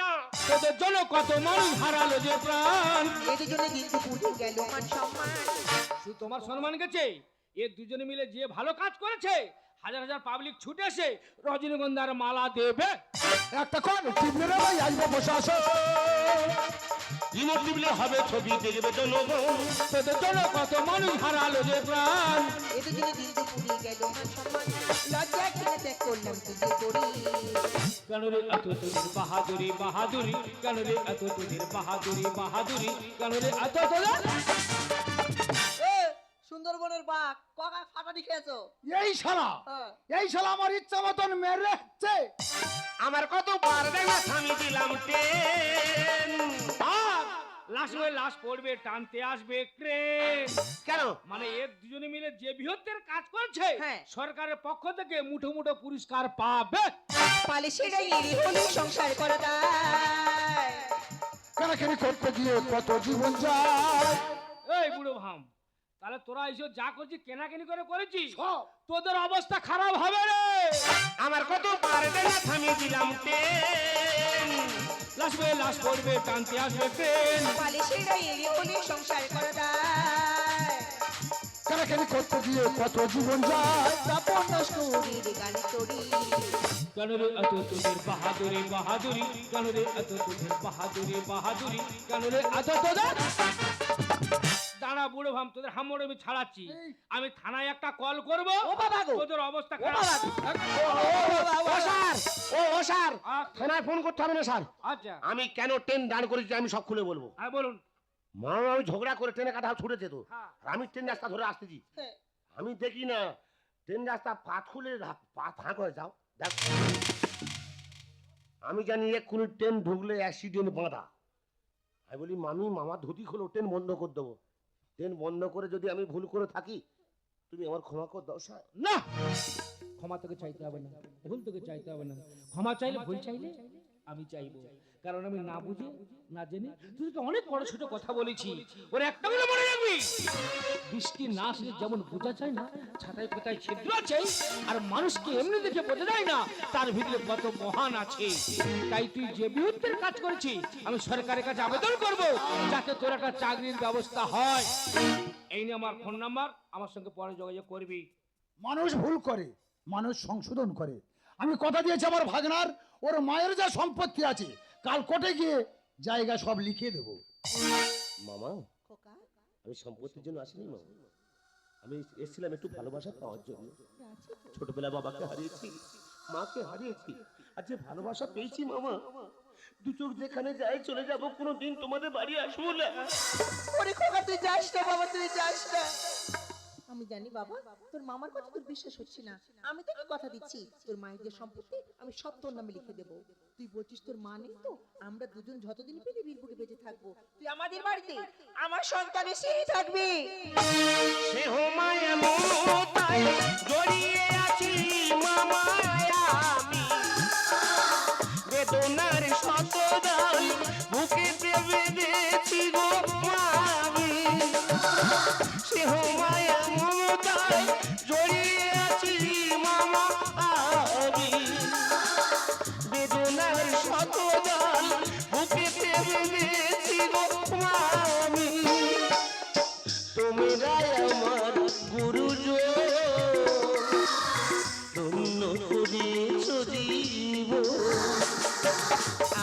তোদের জন্য কত মানুষ হারালো যে প্রাণ। এদের জন্য কিন্তু পুড়ে গেল মান সম্মান। শুধু তোমার সম্মান গেছে, এর দুজনে মিলে যে ভালো কাজ করেছে, হাজার হাজার পাবলিক ছুটে এসে রজনীগন্ধার মালা দেবে। একটা কল টিপলে ভাই আজকে বসে আসো। রিমোট টিভিলে হবে, ছবি দেখবে জনগণ। তোদের জন্য কত মানুষ হারালো যে প্রাণ। এদের জন্য কিন্তু পুড়ে গেল মান সম্মান। লজ্জা কিনে ত্যাগ করলাম তুই করি। কেন রে এত তোদের বাহাদুরি বাহাদুরি, কেন রে এত তোদের বাহাদুরি বাহাদুরি, কেন রে এত তোদের। সুন্দরবনের বাঘ ককা ফাটানি খেয়েছো? এই শালা, হ্যাঁ। এই শালা আমার ইচ্ছা মতন মেরেছে। আমার কত পার দেখা থামি দিলাম ট্রেন। লাশ হয়ে লাশ পড়বে, টানতে আসবে ক্রেন। কেন? মানে এর দুজনে মিলে যে বৃহত্তর কাজ করছে, হ্যাঁ। সরকারের পক্ষ থেকে মুঠো মুঠো পুরস্কার পাবে। পালে সেটাই হলে সংসার করা যায়। কেনাকানি করতে গিয়ে কত জীবন যায়। এই বুড়ো ভাম, তাহলে তোরা এসব যা করছিস কেনাকানি করে করেছিস, সব। তোদের অবস্থা খারাপ হবে রে। আমার কত পার দেখা থামি দিলাম ট্রেন। লাশ হয়ে লাশ পড়বে, টানতে আসবে ট্রেন। পালে সেটাই হলে সংসার করা যায়। কেনাকানি করতে গিয়ে কত জীবন যায়। তপন নষ্ট গান করি। কেন রে এত তোদের বাহাদুরি বাহাদুরি, কেন রে এত তোদের বাহাদুরি বাহাদুরি, কেন রে এত তোদের। দাঁড়া বুড়ো ভাম, তোদের হামড় আমি ছাড়াচ্ছি। আমি থানায় একটা কল করব। ও বাবা গো। তোদের অবস্থা ও খারাপ। বাবা। ও স্যার, ও স্যার, আচ্ছা। থানায় ফোন করতে হবে না স্যার। আচ্ছা, আমি কেন ট্রেন দাঁড় করেছি আমি সব খুলে বলবো। হ্যাঁ বলুন। মামা আমি ঝগড়া করে ট্রেনে কাটা ছুটেছে তো, হ্যাঁ। আর আমি ট্রেন রাস্তা ধরে আসতেছি। হ্যাঁ। আমি দেখি না ট্রেন রাস্তা পা খুলে পা ফাঁক হয়ে যাও দেখ। আমি জানি এক্ষুনি ট্রেন ঢুকলে অ্যাক্সিডেন্ট বাঁধা। আমি বলি মামি মামা ধুতি খোলো, ট্রেন বন্ধ করে দেবো। ট্রেন বন্ধ করে যদি আমি ভুল করে থাকি তুমি আমার ক্ষমা করে দাও স্যার। না, ক্ষমা তোকে চাইতে হবে না, ভুল তোকে চাইতে হবে না। ক্ষমা চাইলে ভুল চাইলে আমি চাইবো, কারণ আমি না বুঝে না জেনে তুই অনেক বড় ছোট কথা বলেছি। ওর একটা কথা মনে রাখবি, বৃষ্টি না আসলে যেমন বোঝা যায় না ছাতায় কোথায় ছিদ্র আছে, আর মানুষকে এমনি দেখে বোঝা যায় না তার ভিতরে কত মহান আছে। তাই তুই যে বৃহত্তর কাজ করেছিস, আমি সরকারের কাছে আবেদন করব যাতে তোর একটা চাকরির ব্যবস্থা হয়। এই নিয়ে আমার ফোন নাম্বার, আমার সঙ্গে পরে যোগাযোগ করবি। মানুষ ভুল করে, মানুষ সংশোধন করে। আমি কথা দিয়েছি আমার ভাগনার ওর মায়ের যা সম্পত্তি আছে কাল কোর্টে গিয়ে জায়গা সব লিখিয়ে দেবো। মামা খোকা আমি সম্পত্তির জন্য আসিনি মামা, আমি এসেছিলাম একটু ভালোবাসা পাওয়ার জন্য। ছোটবেলা বাবাকে হারিয়েছি, মাকে হারিয়েছি, আর যে ভালোবাসা পেয়েছি মামা, দু চোখ যেখানে যাই চলে যাব, কোনোদিন তোমাদের বাড়ি আসবো না। ওরে খোকা তুই যাস না বাবা, তুই যাস না। আমি জানি বাবা তোর মামার কথা তোর বিশ্বাস হচ্ছে না। আমি তোকে কথা দিচ্ছি তোর মায়ের যে সম্পত্তি আমি সব তোর নামে লিখে দেবো। তুই বলছিস তোর মা নেই তো, আমরা দুজন যতদিন পৃথিবীর বুকে বেঁচে থাকবো তুই আমাদের বাড়িতে আমার সন্তান এসেই থাকবি। স্নেহ মায়া মমতায় জড়িয়ে আছি মামায় আমি, বেদনার শতদাল বুকেতে বেঁধেছি গো আমি। স্নেহ মায়া মমতায় জড়িয়ে আছি মামা আমি, বেদনার শতদাল বুকেতে বেঁধেছি গো আমি। তোমরাই আমার গুরুজন, ধন্য করেছ জীবন।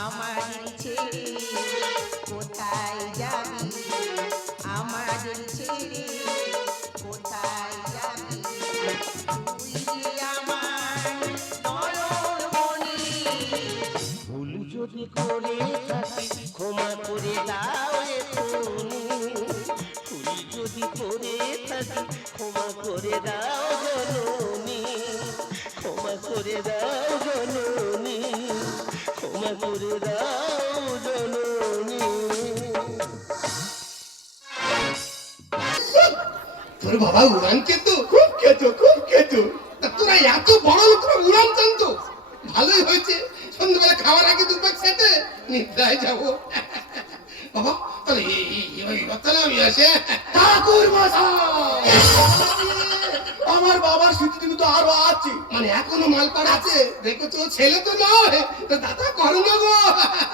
আমাদের ছেড়ে কোথায় যাবি, আমাদের ছেড়ে কোথায় যাবি, তুই যে আমার নয়ন মণি। ভুল যদি করে থাকি ক্ষমা করে দাও এখনি, ভুল যদি করে থাকি ক্ষমা করে দাও জননী, ক্ষমা করে দাও জননী, ক্ষমা করে দাও জননী। তোর বাবা উড়ান কিন্তু খুব খেতো, খুব খেতো। তা তোরা এত বড় লোক, তোরা উড়ান টানতো, ভালোই হয়েছে। সন্ধ্যাবেলা খাওয়ার আগে দুপাক খেতে নিদ্রায় যাবো। বাবা তাহলে তাহলে আমি আসে। ঠাকুর মশাই, আমার বাবার স্মৃতি কিন্তু আরো আছে। মানে এখনো মালপার আছে? দেখো তো ছেলে তো নয়, তো দাদা করো না গো।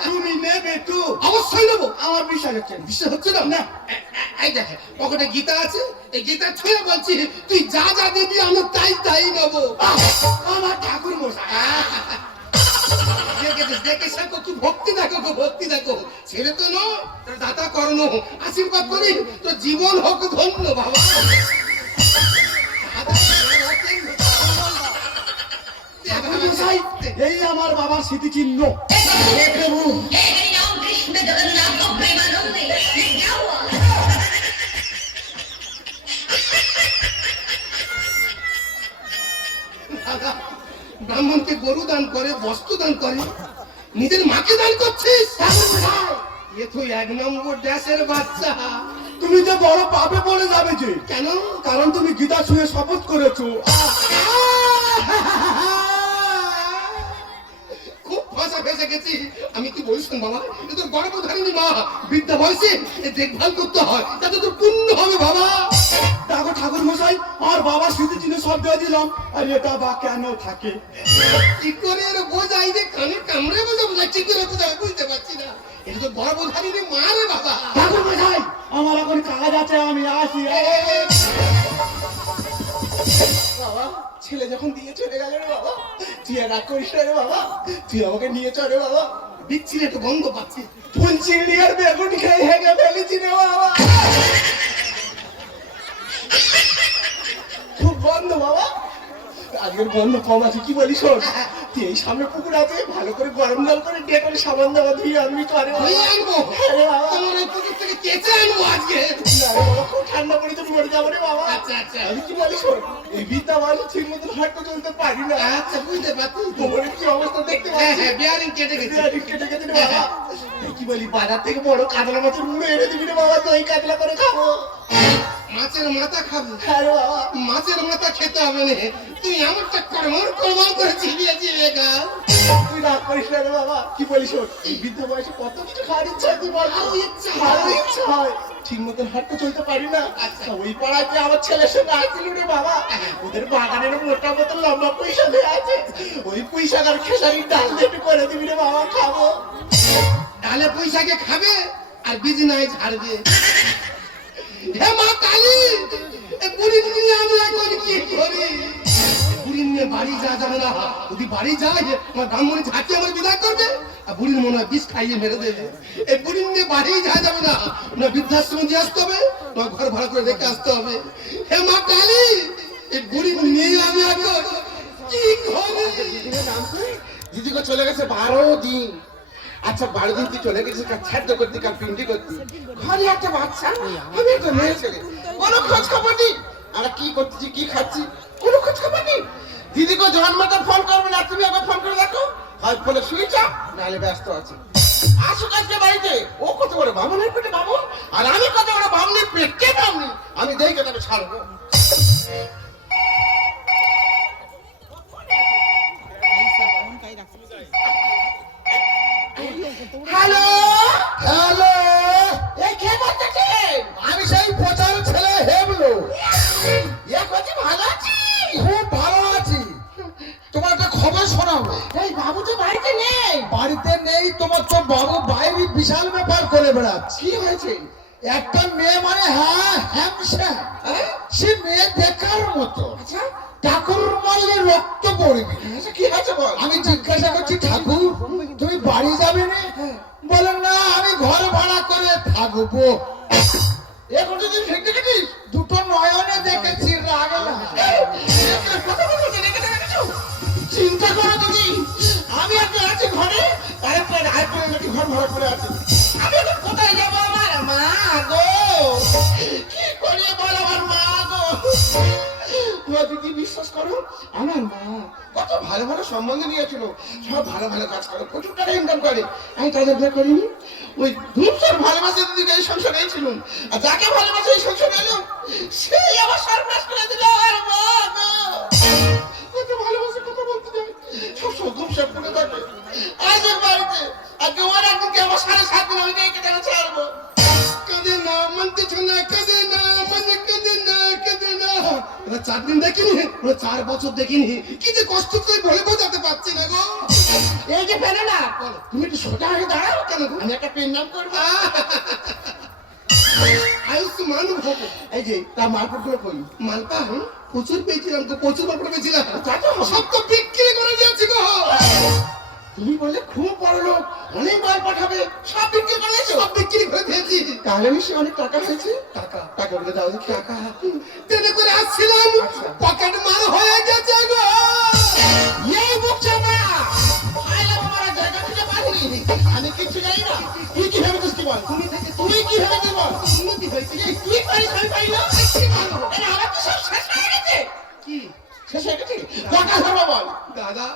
তুমি নেবে তো? অবশ্যই নেবো। আমার বিশ্বাস হচ্ছে না। বিশ্বাস হচ্ছে না? না এই দেখ পকেটে গীতা আছে, এই গীতা ছুঁয়ে বলছি তুই যা যা দিবি আমি তাই তাই নেবো। আমার ঠাকুর মশাই, দেখে শেখো, কি ভক্তি দেখো গো, ভক্তি দেখো। ছেলে তো নয়, তোর দাদা কর্ণ। আশীর্বাদ করি তোর জীবন হোক ধন্য বাবা। ঠাকুর মশাই, এই আমার বাবার স্মৃতিচিহ্ন। হে প্রভু, দাদা ব্রাহ্মণকে গরু দান করে, বস্ত্র দান করে, নিজের মাকে দান করছিস? এ তো 1 নম্বর দেশের বাচ্চা। তুমি যে বড় পাপে পড়ে যাবে যে, কেন? কারণ তুমি গীতা ছুঁয়ে শপথ করেছো। খুব ভাষা ফেসে গেছি আমি। কি বলছেন বাবা? এ তোর গর্ভধারিণী মা, বিদ্যা বয়সে এ দেখভাল করতে হয়, তাতে তোর পুণ্য হবে বাবা। দেখো ঠাকুর মশাই, আর বাবার স্মৃতিচিহ্ন সব দিয়ে দিলাম, আর এটা বা কেন থাকে? কি করে এর বোঝাই রে? কানে কামড়ে বোঝাই, কি করে বোঝাবে বুঝতে পারছি না। এটা তো গর্ভধারিণী মা রে বাবা। ঠাকুর মশাই, আমার এখন কাজ আছে, আমি আসি। বাবা ছেলে যখন দিয়ে চলে গেল রে বাবা, তুই আর রাগ করিস না রে বাবা, তুই আমাকে নিয়ে চল রে বাবা। বিচ্ছিরে তো গন্ধ পাচ্ছি, ফুল চিংড়ি আর বেগুন খেয়ে হেগে ফেলেছি রে বাবা, খুব গন্ধ বাবা। আজকের গন্ধ কম আছে, কি বলিস? শোন, তুই এই সামনে পুকুর আছে, ভালো করে গরম জল করে দিয়ে করে সাবান দেওয়া ধুয়ে আনবি তো। আরে ধুয়ে আনবো? আরে বাবা, তোমার এই পুকুর থেকে কেচে আনবো আজকে। না রে বাবা, খুব ঠান্ডা পড়ে তো মরে যাবো রে বাবা। আচ্ছা আচ্ছা আমি কি বলি শোন, এই বিদ্যা বয়সে ঠিক মতন হাঁটতে চলতে পারি না। আচ্ছা বুঝতে পারছি। কোমরের কি অবস্থা দেখতে হ্যাঁ পাচ্ছি। হ্যাঁ, বিয়ারিং কেটে গেছে। বিরাট কেটে গেছে রে বাবা। এই কি বলি, বাজার থেকে বড় কাতলা মাছের মেরে দিবি রে বাবা, দই কাতলা করে খাবো। মাছের মাথা খাবো? আরে বাবা, মাছের মাথা খেতে হবে না, তুই এমনটা কর্মর করে চিবিয়ে চিবিয়ে খা। তুই রাগ করিস না রে বাবা। কি বলিস শোন, এই বৃদ্ধ বয়সে কত কিছু খাওয়ার ইচ্ছা হয়, তুই বল। আরো ইচ্ছা আরো ইচ্ছা হয়, ঠিক মতন হাঁটতে চলতে পারি না। আচ্ছা। তা ওই পাড়ায় যে আমার ছেলের সঙ্গে আসছিল রে বাবা, ওদের বাগানের মোটা মতো লম্বা পয়সা দেওয়া আছে, ওই পয়সা আর খেসারির ডাল দিয়ে একটু করে দিবি রে বাবা, খাবো। ডালে পয়সাকে খাবে আর বীজ নাই ঝাড়বে। হে মা কালী, বুড়ি নিয়ে আমি এখন কি করি? বুড়ি নিয়ে বাড়ি যাওয়া যাবে না। যদি বাড়ি যায় আমার ব্রাহ্মণী ঝাঁকি আমার বিদায় করবে, আর বুড়ির মনে হয় বিষ খাইয়ে মেরে দেবে। এই বুড়ি নিয়ে বাড়ি যাওয়া যাবে না, না বৃদ্ধাশ্রমে দিয়ে আসতে হবে, না ঘর ভাড়া করে রেখে আসতে হবে। হে মা কালী, এই বুড়ি নিয়ে আমি এখন কি করি? দিদিকে চলে গেছে 12 দিন। আচ্ছা 12 দিন তুই চলে গেছিস কার ছাড় করতে, কার পিন্ডি করতে, ঘরে একটা বাচ্চা, আমি একটা মেয়ে ছেলে, কোনো খোঁজ খবর নেই। আমরা কি করতেছি, কি খাচ্ছি, কোনো খোঁজ খবর নেই। দিদিকে জন্মটা ফোন করবে না, তুমি একবার ফোন করে দেখো, হয় ফোনে সুইচ অফ, নাহলে ব্যস্ত আছে। আসুক আজকে বাড়িতে, ও কত বড় বামনের পেটে বামন, আর আমি কত বড় বামনের পেটে বামনি, আমি দেখে তাকে ছাড়বো। হ্যালো হ্যালো, এই কে বলতেছেন? আমি সেই প্রচার ছেলে হেবলো। ইয়া করছি, ভালো আছি। খুব ভালো আছি। তোমার একটা খবর শোনাবো। এই বাবু তো বাড়িতে নেই। বাড়িতে নেই তোমার তো বাবু বাইরে বিশাল ব্যাপার করে বেড়াচ্ছে। কি হয়েছে? একটা মেয়ে মানে হ্যামসা, সে মেয়ে দেখার মতো, আচ্ছা ঠাকুর মারলে রক্ত পড়বে। আচ্ছা, কি হয়েছে বল। আমি জিজ্ঞাসা করছি, ঠাকুর তুমি বাড়ি যাবে না? বলেন না, আমি ঘর ভাড়া করে থাকবো। এখন যদি ফেঁকে গেছিস দুটো নয়নে দেখেছি, রাগে না। কথা বলতে দেখে দেখেছো? চিন্তা করো দিদি, আমি একটা আছি ঘরে, আরেকটা নাকি ঘর ভাড়া করে আছে। আমি এখন কোথায় যাবো? আমার মা গো, কি করে বল আমার মা গো। তোমার দিদি বিশ্বাস করো, আমার মা কত ভালো ভালো সম্বন্ধ নিয়েছিল, সব ভালো ভালো কাজ করে, প্রচুর টাকা ইনকাম করে। আমি তাদের বিয়ে করিনি, ওই ধূপসর ভালোবাসে দিদিকে এই সংসারে ছিলাম, আর যাকে ভালোবাসে এই সংসারে এলো, সেই আমার সর্বনাশ করে দিল। আর মা গো, কত ভালোবাসে, কত বলতে যায়, সব সব সব করে থাকে। আজ এক বাড়িতে, আজকে ওর একদিকে আমার 7.5 দিন আমি দেখে তাকে ছাড়বো। কাঁদে না, মানতেছ না, কাঁদে না, মানে কাঁদে না, কাঁদে না। ওরা 4 দিন দেখিনি, ওরা 4 বছর দেখিনি, কি যে কষ্ট তুই বলে বোঝাতে পারছি না গো। এই যে ফেলে না, তুমি একটু সোজা হয়ে দাঁড়াও। কেন গো? আমি একটা পেন নাম করবো। আয়ুষ্মান ভব। এই যে তার মারপট করে কই মালপা প্রচুর পেয়েছিলাম তো, প্রচুর মালপা পেয়েছিলাম, তা তো হবে। সব তো বিক্রি করে দিয়েছি গো। তুমি বললে খুব বড় লোক, অনেক মাল পাঠাবে, সব বিক্রি করে সব বিক্রি করে দিয়েছি। তাহলে নিশ্চয়ই অনেক টাকা হয়েছে। টাকা টাকা বলে দাও দেখি। টাকা ট্রেনে করে আসছিলাম, আচ্ছা। পকেট মার হয়ে গেছে গো। এই বুকছে না, আইলা আমার জায়গা খুঁজে পাইনি, আমি কিছু জানি না। তুই কি ভেবেছিস কি বল, তুই কি ভেবেছিস বল। উন্নতি হয়েছে এই তুই পারিস, আমি পারি না। আরে আমার তো সব শেষ হয়ে গেছে। কি শেষ হয়ে গেছে, কটা ধরবো বল। দাদা?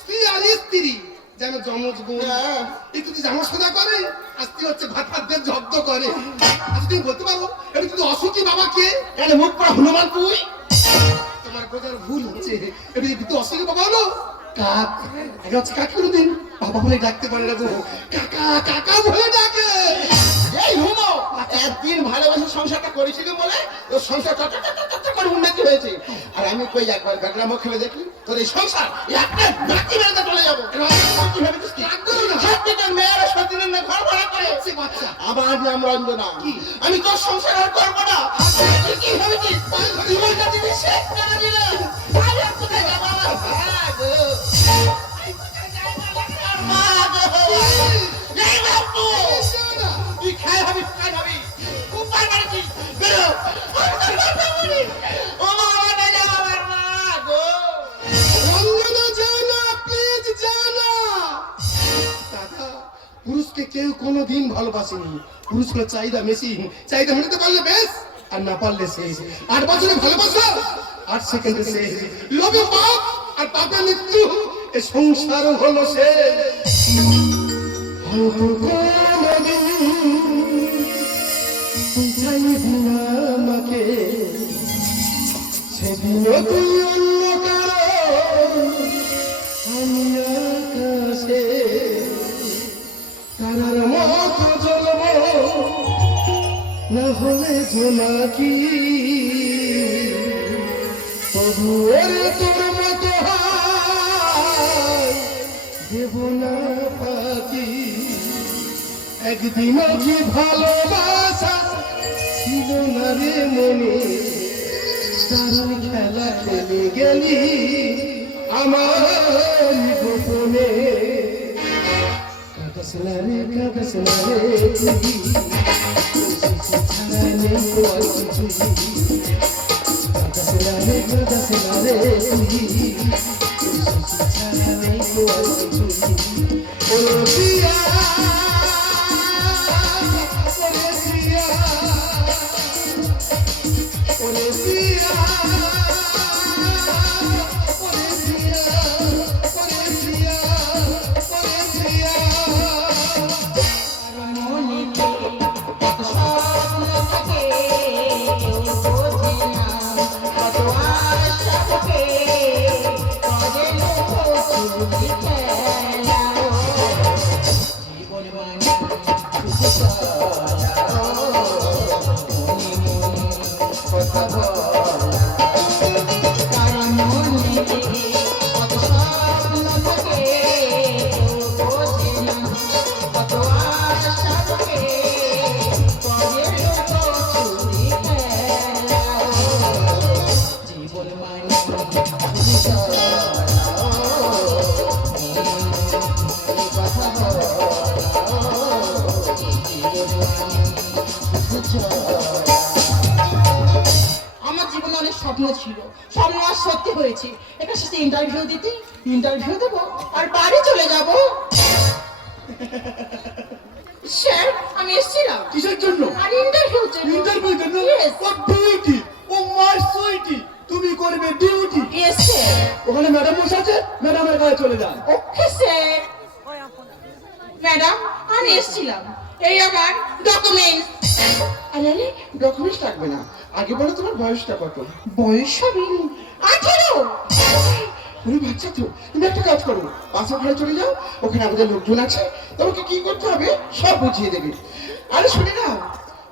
স্ত্রী আর স্ত্রী যেন জমজ বোন, হ্যাঁ। একটু যদি জামা সোজা করে, আস্তে হচ্ছে ভাত ভাত দিয়ে জব্দ করে। আচ্ছা তুমি বলতে পারো এটা কিন্তু অসুখী বাবা কে? কেন মুখ পড়া হনুমান তুই? তোমার বোঝার ভুল হচ্ছে, এটা কিন্তু অসুখী বাবা হলো কাক। আগে হচ্ছে কাক কোনোদিন বাবা বলে ডাকতে পারে না গো, কাকা কাকা বলে ডাকে। এই হুমো, একদিন ভালোবাসা সংসারটা করেছিলি বলে তোর সংসার করে উন্নতি হয়েছে। আর আমি কই একবার গাগরা মুখ খেলে দেখি তোর এই সংসার একটা বাকি বেড়াতে চলে যাবো। কি ভেবেছিস কি? সত্যিকার মেয়েরা সত্যিকার না ঘর ভাড়া করে বাচ্চা আমার নাম রঞ্জনা। আমি তোর সংসার আর করবো না। তুই কি ভেবেছিস জীবনটা তুমি শেষ করে দিলে? আমি আর কোথায় যাবো? আমার মা গো, আমি কোথায় যাবো? আমার মা গো, এই বাবু, তুই খাই হবি, খাই হবি, খুব পার মারিছিস, বেরো। ও মা, আমার যাও, আমার মা গো। রঞ্জনা জানা, প্লিজ জানা। দাদা, পুরুষকে কেউ কোনোদিন ভালোবাসেনি, পুরুষগুলো চাহিদা মেশিন, চাহিদা মেটাতে পারলে বেশ, আর না পারলে শেষ। 8 বছরে ভালোবাসা, 8 সেকেন্ডে শেষ। লোভে পাপ আর পাপে মৃত্যু, এ সংসার হলো শেষ। হয়তো কোনোদিন তুই চাইবি না আমাকে, সেদিনও তুই অন্য কারো, আমি আকাশে তারার মতো জ্বলব, না হলে জোনাকি, তবু ওরে তোর মতো হায় দেব না পাখি। একদিনও কি ভালোবাসা ছিল না রে মনে, দারুণ খেলা খেলে গেলি আমার গোপনে কাঁদাস না রে তুই ছাড়া নেই তো আর কিছুই কাঁদাস না রে তুই ছাড়া নেই তো আর কিছুই ও পিয়া আমার জীবনে অনেক স্বপ্ন ছিল, স্বপ্ন আর সত্যি হয়েছে। এখানে শেষে ইন্টারভিউ দেবো আর বাড়ি চলে যাব। স্যার আমি এসেছিলাম কিসের জন্য? আর ইন্টারভিউ ইন্টারভিউ জন্য? Yes. ও ডিউটি, ও মাই সুইটি, তুমি করবে ডিউটি। Yes sir. ওখানে ম্যাডাম বসে আছে, ম্যাডামের কাছে চলে যান। Okay sir. ম্যাডাম আমি এসেছিলাম, এই আমার ডকুমেন্টস। আরে ডকুমেন্টস লাগবে না, আগে বলো তোমার বয়সটা কত? বয়স হবে 18। ওরে বাচ্চা তো, তুমি একটা কাজ করো, পাশের ঘরে চলে যাও, ওখানে আমাদের লোকজন আছে, তোমাকে কি করতে হবে সব বুঝিয়ে দেবে। আরে শুনে না,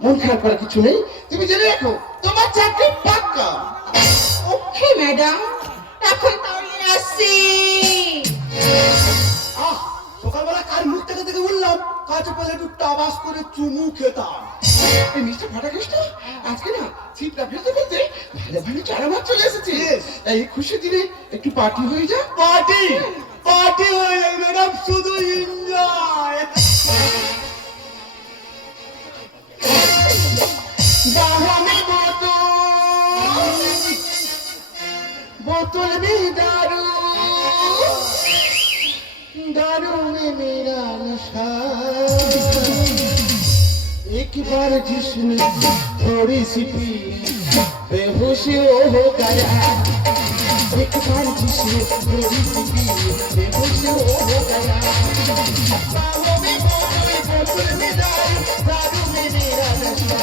মন খারাপ করার কিছু নেই, তুমি জেনে রাখো তোমার চাকরি পাক্কা। ওকে ম্যাডাম, এখন তাহলে আসছি। সকালবেলা কার মুখ থেকে থেকে উঠলাম, কাছে পেলে একটু টাবাস করে চুমু খেতাম। এই মিস্টার ফাটাকেশটা আজকে না ছিপটা ফেলতে ফেলতে ভালো ভালো চারা মাছ চলে এসেছে। তাই এই খুশি দিনে একটু পার্টি হয়ে যা। পার্টি পার্টি হয়ে যায় ম্যাডাম, শুধু এনজয়। দাহামে बोतल में दारू, दारू में मेरा नशा। एक बार जिसने थोड़ी सी पी, बेहोश हो गया। एक बार जिसने थोड़ी सी पी, बेहोश हो गया। बाहों में बोतल में दारू, दारू में मेरा नशा।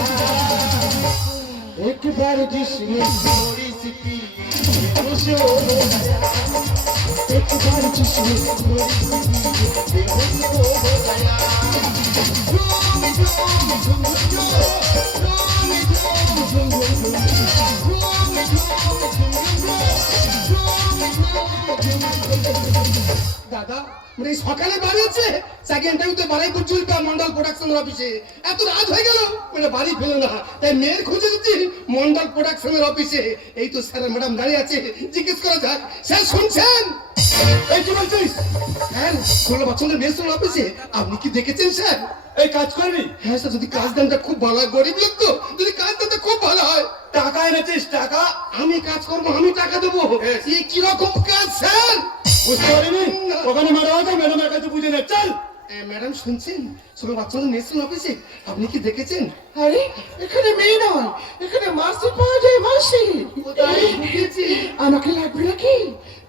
एक बार जिसने थोड़ी सी पी, बेहोश हो गया। एक बार जिसने थोड़ी सी पी, बेहोश हो गया। झूम झूम झूम झूम, झूम झूम झूम झूम, झूम झूम झूम झूम। দাদা মানে সকালে বাড়িয়েছে, সেকেন্ড টাইম তো বাড়াইপুর চুলকা মন্ডল প্রোডাকশন অফিসে। এত রাত হয়ে গেল মানে বাড়ি ফেলো না, তাই মেয়ের খুঁজে দিচ্ছি মন্ডল প্রোডাকশনের অফিসে। এই তো স্যার ম্যাডাম দাঁড়িয়ে আছে, জিজ্ঞেস করা যাক। স্যার শুনছেন? এই কি বলছিস? স্যার 16 বছরের মেয়ের অফিসে আপনি কি দেখেছেন স্যার? এই কাজ করবি? হ্যাঁ স্যার, যদি কাজ দেনটা খুব ভালো হয়, গরিব লোক তো, যদি কাজ দেনটা খুব ভালো হয়। টাকা এনেছিস? টাকা আমি কাজ করবো, আমি টাকা দেবো। এই কিরকম কাজ স্যার? বুঝতে পারিনি? ওখানে ম্যাডাম আছে, ম্যাডামের কাছে বুঝে নে, চল। ম্যাডাম শুনছেন? 16 বাচ্চাদের ন্যাশনাল অফিসে আপনি কি দেখেছেন? আরে এখানে মেয়ে নয়, এখানে মাসি পাওয়া যায়, মাসি। কোথায় ঢুকেছি? আমাকে লাগবে নাকি?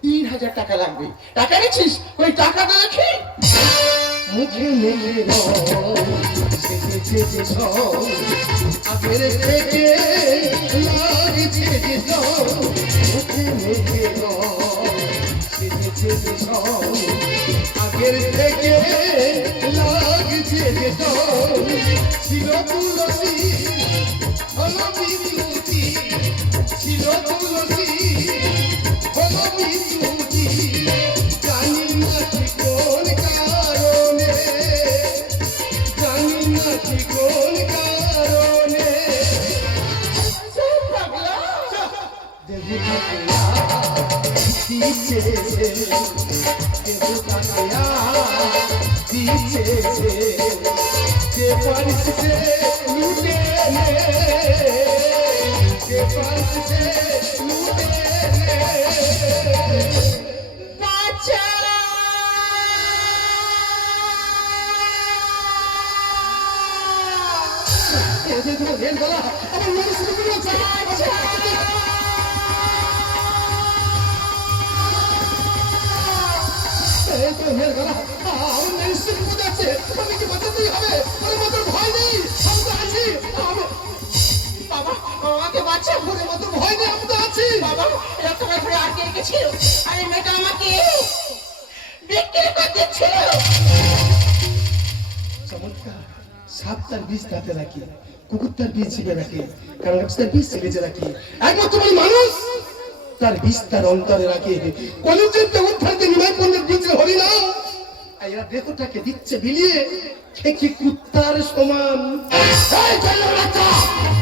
3000 টাকা লাগবে। টাকা নিচ্ছিস? ওই টাকাটা দেখি। মুখে মেলে সেজেছে যে সব, আগের থেকে লাগছে যে সব। মুখে মেলে সেজেছে যে সব, আগের থেকে লাগছে যে সব। ছিল তুলসী হলো বিদ্যুতি, ছিল তুলসী হলো বিদ্যুতি। জানি না ঠিক কোন কারণে, জানি না ঠিক কোন কারণে। দেবী পাগলা দিচ্ছে কিন্তু তাকে আর দিচ্ছে যে পারিছে লুটে নে যে পারিছে লুটে নে বাঁচা রেল গলা আমার মনে শুরু করে রেল গলা আমার মনে শুরু করে আছে আমি কি বাঁচাতেই হবে আমার মতো ভয় নেই আমি তো আছি বাবা আমাকে বাঁচা আমার মতো ভয় নেই আমি তো আছি বাবা এরকম করে আটকে রেখেছিল আরে মেয়েটা আমাকে বিক্রি করে দিচ্ছিল চমৎকার সাপ তার বিষ দাঁতে রাখে কুকুর তার বিষ চিপে রাখে কারণ তার বিষ চিপেছে রাখে একমাত্র বলে মানুষ তার বিষ তার অন্তরে রাখে কলিযুগকে উদ্ধারতে নিমাই পণ্ডিত দিচ্ছে হরিনাম আর এরা দেহটাকে দিচ্ছে বিলিয়ে খেকি কুত্তার সমান এই চলো বাচ্চা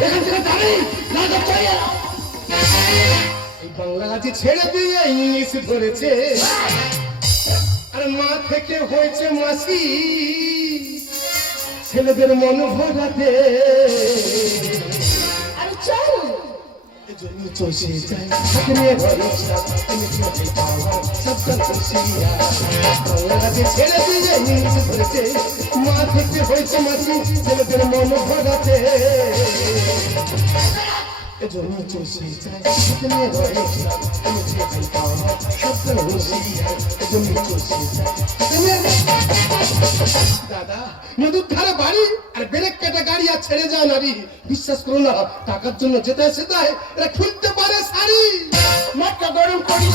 এখান থেকে জানি না তো চলে এই বাংলা গাছে ছেড়ে দিয়ে ইংলিশ ধরেছে আর মা থেকে হয়েছে মাসি ছেলেদের মন ভরাতে আরে চল জন্য চষে যায় হাতে নিয়ে ঘরে আমি চোখে পাওয়া সবটা খুশিয়া বাংলা গাছে ছেড়ে দিয়ে ইংলিশ ধরেছে মা থেকে হয়েছে মাসি ছেলেদের মন ভরাতে এজন্য চষে যায় হাতে নিয়ে ঘরে আমি চোখে পাওয়া সবটা খুশিয়া এজন্য চষে যায় দাদা নদীর ধারে বাড়ি আর ব্রেক কাটা গাড়ি আর ছেড়ে যায় নারী বিশ্বাস করো না টাকার জন্য যেতে সেটাই এরা খুলতে পারে শাড়ি মটকা গরম করিস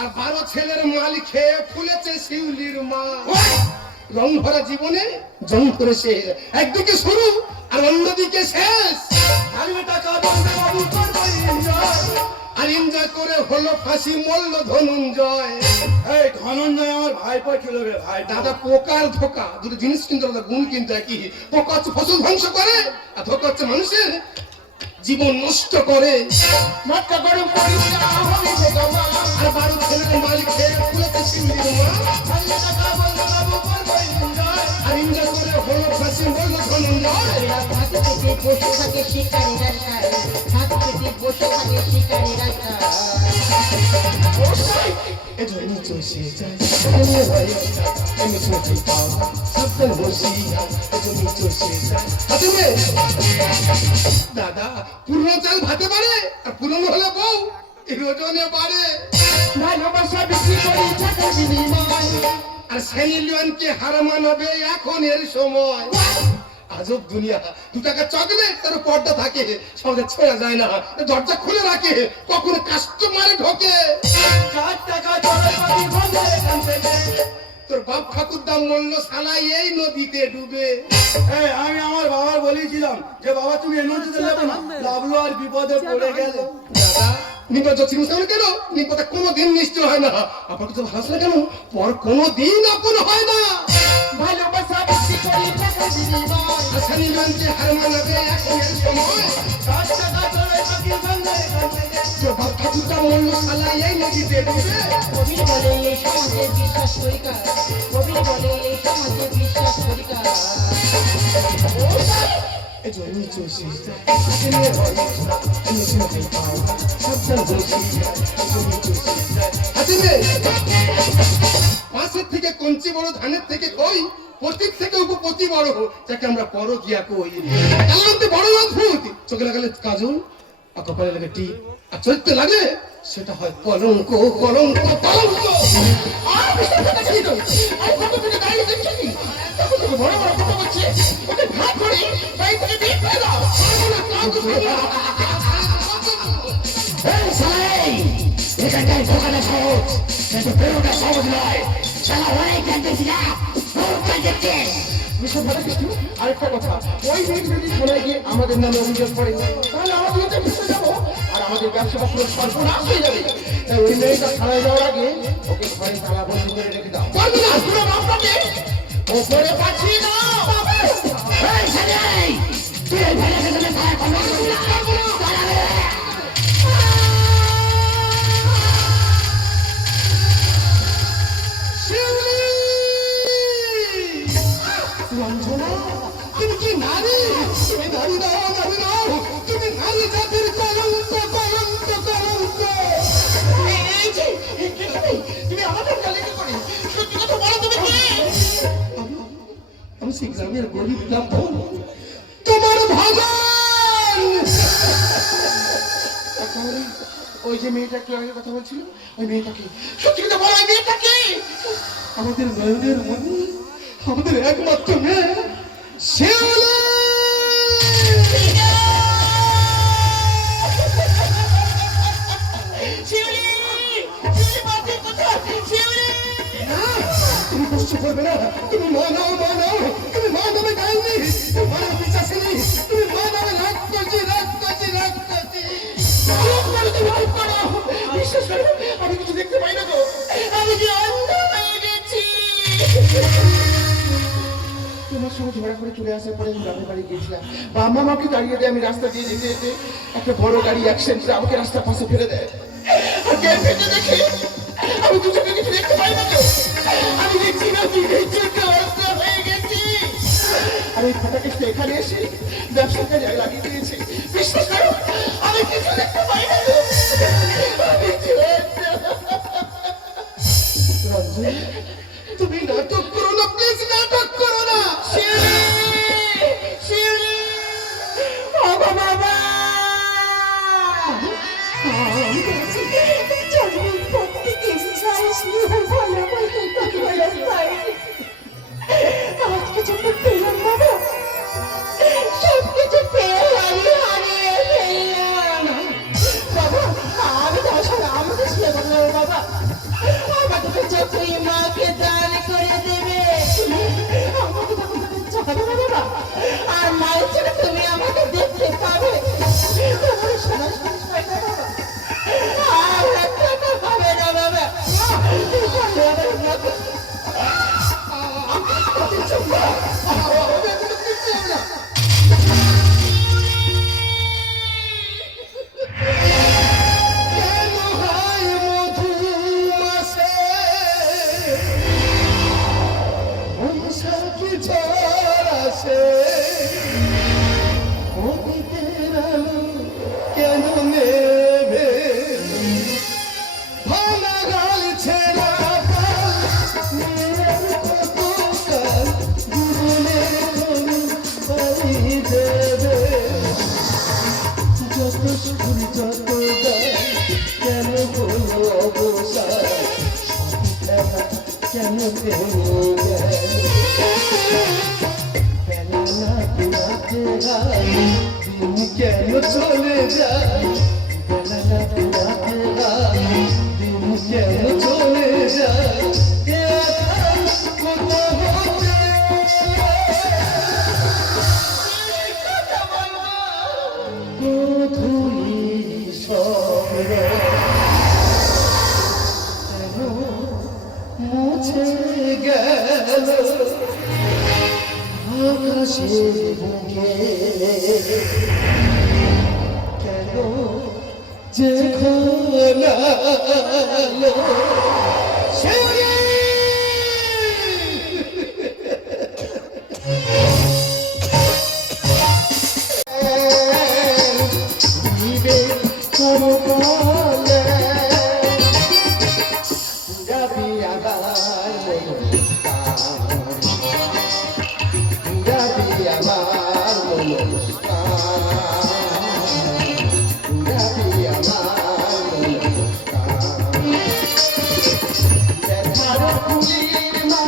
আর 12 ছেলের মাল খেয়ে ফুলেছে শিউলির মা রং ভরা জীবনে জং করেছে একদিকে শুরু আর অন্যদিকে শেষ আমি টাকা বলতে বাবু করবো আর এনজয় করে হলো ফাঁসি মল্ল ধনঞ্জয় এই ধনঞ্জয় আমার ভাইপো ছিল রে ভাই দাদা পোকার ধোকা দুটো জিনিস কিন্তু আলাদা, গুণ কিন্তু একই। পোকা হচ্ছে ফসল ধ্বংস করে আর ধোকা হচ্ছে মানুষের জীবন নষ্ট করে। মটকা গরম করিস আর 12 ছেলের মালিক খেয়ে ফুলেছে শিউলির মা আর এনজয় করে হলো ফাঁসি মল্ল ধনঞ্জয় হাতে পেটে বসে থাকে শিকারীরা সার হাতে পেটে বসে থাকে শিকারীরা সার এজন্য চষে যায় আমি চোখে পাওয়া সবটা বসিয়া এজন্য চষে যায় হাতে মে দাদা পুরনো চাল ভাতে পারে আর পুরনো হলে বউ ওজনে বাড়ে। ভালোবাসা বিক্রি করি টাকা বিনিময় আর সেনিলিয়নকে হার মানাবে এখন এর সময়। আজব দুনিয়া, 2 টাকা চকলেট তার পর্দা থাকে, সঙ্গে ছেড়া যায় না, দরজা খুলে রাখে, কখনো কাস্টমারে ঢোকে। 4 টাকা চলে পাবি ভালো এখান থেকে তোর বাপ ঠাকুর দাম মূল্য সালাই এই নদীতে ডুবে। এই আমি আমার বাবার বলেছিলাম যে বাবা তুমি এই নদীতে নেবে না, লাভলো আর বিপদে পড়ে গেল। দাদা নিপদ চিন্তা কেন? নিপদে কোনোদিন নিশ্চয় হয় না। আপনার তো ভালো কেন? পর কোনোদিন আপন হয় না। ভালোবাসা বিক্রি করি টাকা বিনিময় সেনিলিয়নকে হার মানাবে এখন এর সময়। 4 টাকা চলে পাবি ভালো এখান থেকে তোর বাপ ঠাকুর দাম মূল্য সালাই এই নদীতে ডুবে। কবি বলে এই সমাজে বিশ্বাস করিকা কবি বলে এই সমাজে বিশ্বাস করিকা এজন্য চষে যায় হাতে নিয়ে হয় আমি চোখে পাওয়া সবটা বসিয়া এজন্য চষে যায় হাতে নে। পাশের থেকে কঞ্চি বড়, ধানের থেকে কই, পতির থেকে উপপতি বড়, যাকে আমরা পরকিয়া কই। কালান্তে বড় অদ্ভুত, চোখে লাগালে কাজল আর কপালে লাগে টিপ আর চলতে লাগে সেটা হয় কলঙ্ক কলঙ্ক কলঙ্ক। আর বিস্তার কথা ছিল তো আর কত থেকে দাঁড়িয়ে দেখছিস তখন তো বড় বড় কথা বলছে ওকে ভাগ করে বাড়ি থেকে বের করে দাও এই সালাই এখানটায় ঢোকানো সহজ, কিন্তু বেরোটা সহজ নয়। শালা অনেক জানতেছি না, বহুত জানতেছিস। বিশাল ভালো কিছু আরেকটা কথা, ওই মেয়ে যদি থানায় গিয়ে আমাদের নামে অভিযোগ করে তাহলে আমাদের তো ফেসে যাবো আর আমাদের ব্যবসাটা পুরো সর্বনাশ হয়ে যাবে। তাই ওই মেয়েটা থানায় যাওয়ার আগে ওকে ঘরে তালা বন্ধ করে রেখে দাও। পারবি না পুরো বাপটাকে ওপরে পাঠিয়ে দাও এই সালাই তুই এই ভালো খেতে ছাড়া কম করবি না। কে তুমি? তুমি আমাদের গালে কি করে? সত্যি কথা বলো তুমি কে? আমি সেই গ্রামের গরিব ব্রাহ্মণ, তোমার ভগবান। তাহলে ওই যে মেয়েটা একটু আগে কথা বলছিল, ওই মেয়েটাকে সত্যি কথা বলো, ওই মেয়েটাকে? আমাদের নয়নের মনি, আমাদের একমাত্র মেয়ে শিউলি। শিউলি! শিউলি বাঁচে কোথায়? শিউলি! তুমি কষ্ট করবে না, তুমি মা নাও, মা নাও, তুমি মা নামে গাইনি, তুমি মা নামে চাষিনি, তুমি মা নামে রাগ করছি, রাগ করছি, রাগ করছি। চুপ করো, তুমি চুপ করো। বিশ্বাস করো, আমি কিছু দেখতে পাই না গো, আমি যে অন্ধ হয়ে গেছি। তোমার সঙ্গে ঝগড়া করে চলে আসার পরে আমি গ্রামের বাড়ি গিয়েছিলাম, বাবা মাকে দাঁড়িয়ে দিয়ে আমি রাস্তা দিয়ে যেতে যেতে একটা বড় গাড়ি অ্যাক্সিডেন্ট আমাকে রাস্তার পাশে ফেলে দেয়। আর কে ফেটে দেখি আমি দু চোখে কিছু দেখতে পাই না তো, আমি দেখছি না দিনের জন্য অন্ধ হয়ে গেছি। আর ওই ফাটা কেসটা এখানে এসে ব্যবসার কাজে লাগিয়ে দিয়েছে। বিশ্বাস করো, আমি কিছু দেখতে পাই না গো। আমি রঞ্জন, তুমি নাটক করো না, প্লিজ নাটক করো না। আজকে যখন পেলাম বাবা, সবকিছু পেয়ে আমি হারিয়ে ফেললাম। বাবা, আমি তো আসলে আমাকে ছেড়ে বললো বাবা, আমাকে যতই মাকে দান করে দেবে, আমাকে তখন যাবে না বাবা। আর মায়ের জন্য তুমি আমাকে দেখতে পাবে, তোমার সোনা শেষ হয় না বাবা। আর একটা পাবে না বাবা। কেন হয় মধুমাসে বৈশাখী ঝড় আসে, অতীতের আলো কেন নেবে, ভাঙা গাল ছেঁড়া পাল, মেয়ের কত কাল জীবনে তুমি পাড়ি দেবে। যত সুর যত গান, কেন হলো অবসান, খেলা কেন ভেঙে যায়, কেন নাচতে নাচতে গান, দিন কেন চলে যায়, কেন নাচতে নাচতে গান, দিন কেন চলে যায়, এ আঘাত কত হতে ধুলি স্বপ্ন কেন মুছে গেল আকাশের বুকে, কেন যে খোলালো দিবে করবলে যাবি আবার যাবি আমার যাবি আমার দেখার পুরীর মা।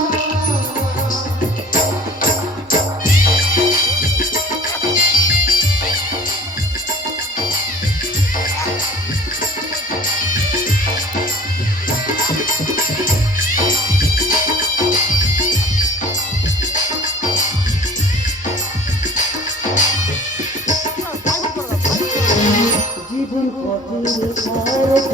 জীবন পথে জীবন পথে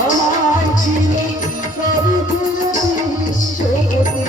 আমার ছিল সব বিশ্বপতি।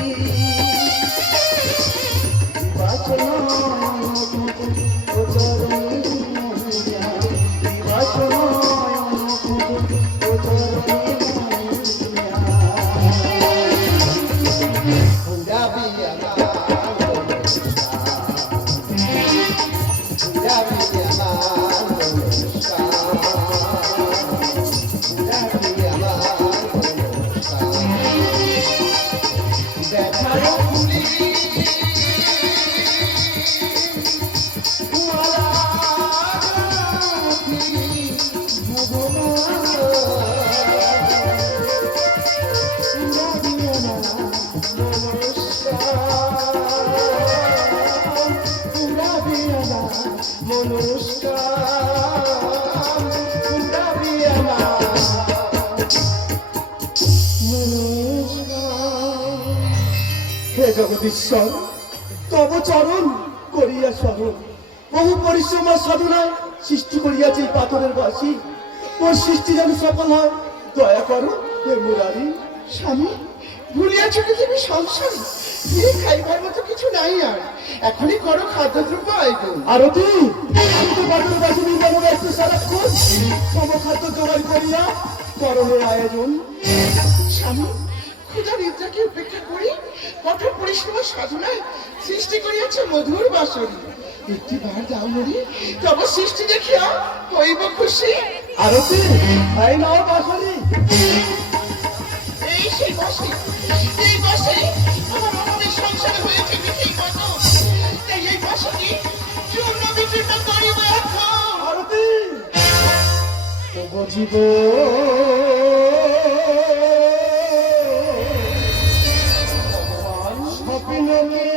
জগদীশ্বর তব চরণ করিয়া স্মরণ বহু পরিশ্রম আর সাধনায় সৃষ্টি করিয়াছে এই পাথরের বাসি ওর সৃষ্টি যেন সফল হয় দয়া করো হে মুরারি স্বামী ভুলিয়াছ কি তুমি সংসার এই খাইবার মতো কিছু নাই আর এখনই করো খাদ্যদ্রব্য আয়োজন আরতি আমি তো পাথরের বাসি নির্মাণ ব্যস্ত সারাক্ষণ সমখাদ্য জোগাড় করিয়া করণের আয়োজন স্বামী ক্ষুধা নিদ্রাকে উপেক্ষা করি কঠোর পরিশ্রম ও সাধনায় সৃষ্টি করিয়াছে মধুর বাসন একটি বার দাও মরি তব সৃষ্টি দেখিয়া হইব খুশি আরতি এই নাও বাসনি এই সেই বসে এই বসে আমার অনাদের সংসারে হয়েছে বিধি কত তাই এই বসতি চূর্ণ বিচূর্ণ করিব এখন আরতি জীব স্বপ্নকে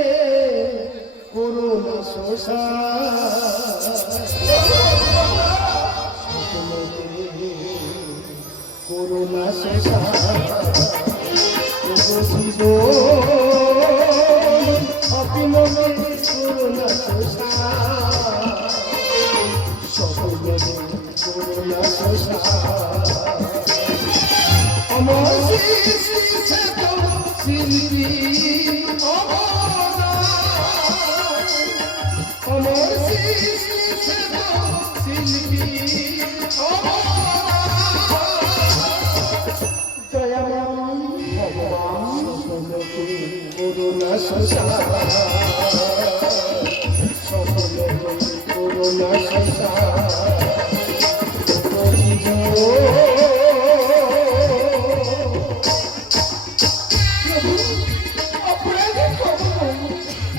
করুণা শোষা করুণা শোষা জীব স্বপ্নকে করুণা শোষা স্বপ্নকে করুণা শোষা আমার শিল্পী আমার শিল্পী দয়াময় ভগবান করুণা শোষা করুণা শোষা অপরাধের খবর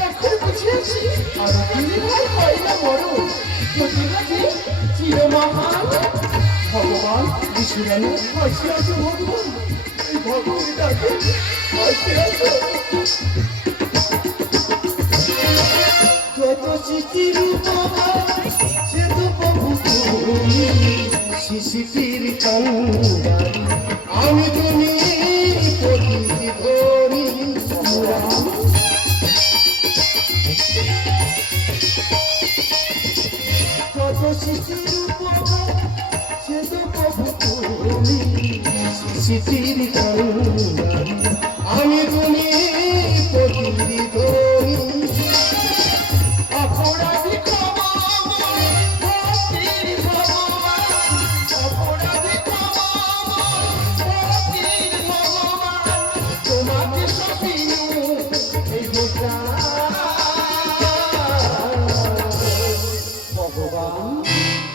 এখন বুঝিয়াছি আর নির্ভয় হয় না বড় প্রতিবাদী চিরমহান ভগবান বিষ্ণু আসে আছে ভগবান এই ভগবান ডাকে আসে আছে যত সৃষ্টি রূপ সে তো প্রভু তুমি শিশির কান্দারি আমি তুমি প্রতিধ্বনি যত সৃষ্টি রূপ সে তো প্রভু তুমি শিশির কান্দারি আমি তুমি প্রতিধ্বনি অপরাধী ক্ষমা ভক্তির ভগবান অপরাধী ক্ষমা ভক্তির ভগবান তোমাকে সপিনু এই গোটা ভগবান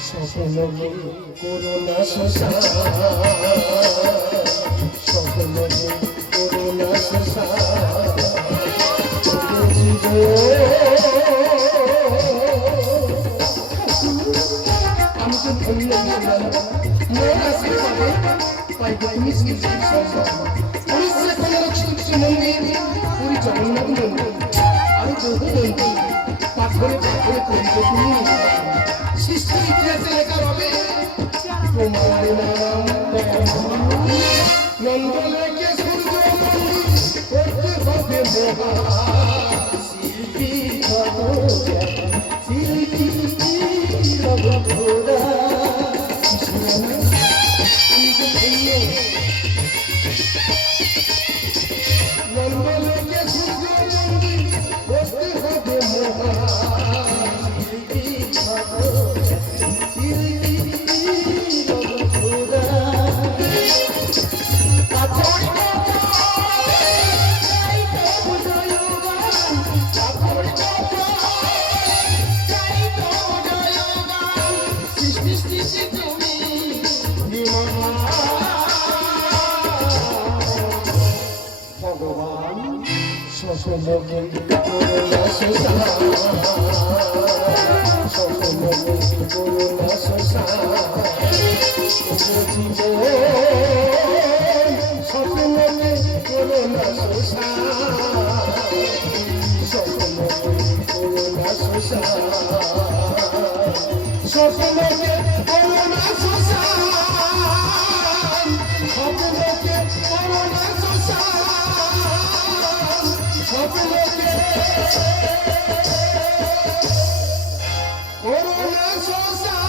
স্বপ্ন করুণা শোষা স্বপ্ন করুণা শোষা আমি তো ধন্য মন আছে পাইব তুমি উড়িষ্যা কোন মন্দির পুরী জগন্নাথ মন্দির আর বহু মন্দির পাথরে পাথরে করিব তুমি সৃষ্টির ইতিহাসে লেখা হবে তোমার নাম নন্দনকে সূর্য মন্দির করতে হবে মহা শিল্পী শিল্পী রঘুরা নন্দনকে সূর্য মন্দির করতে হবে মহা ভগবান স্বপ্ন করুণা শোষা স্বপ্ন করুণা শোষা জীব স্বপ্ন করুণা শোষা স্বপ্ন করুণা শোষা স্বপ্নকে করুণা শোষা স্বপ্নকে করুণা শোষা স্বপ্ন করোনা শোষা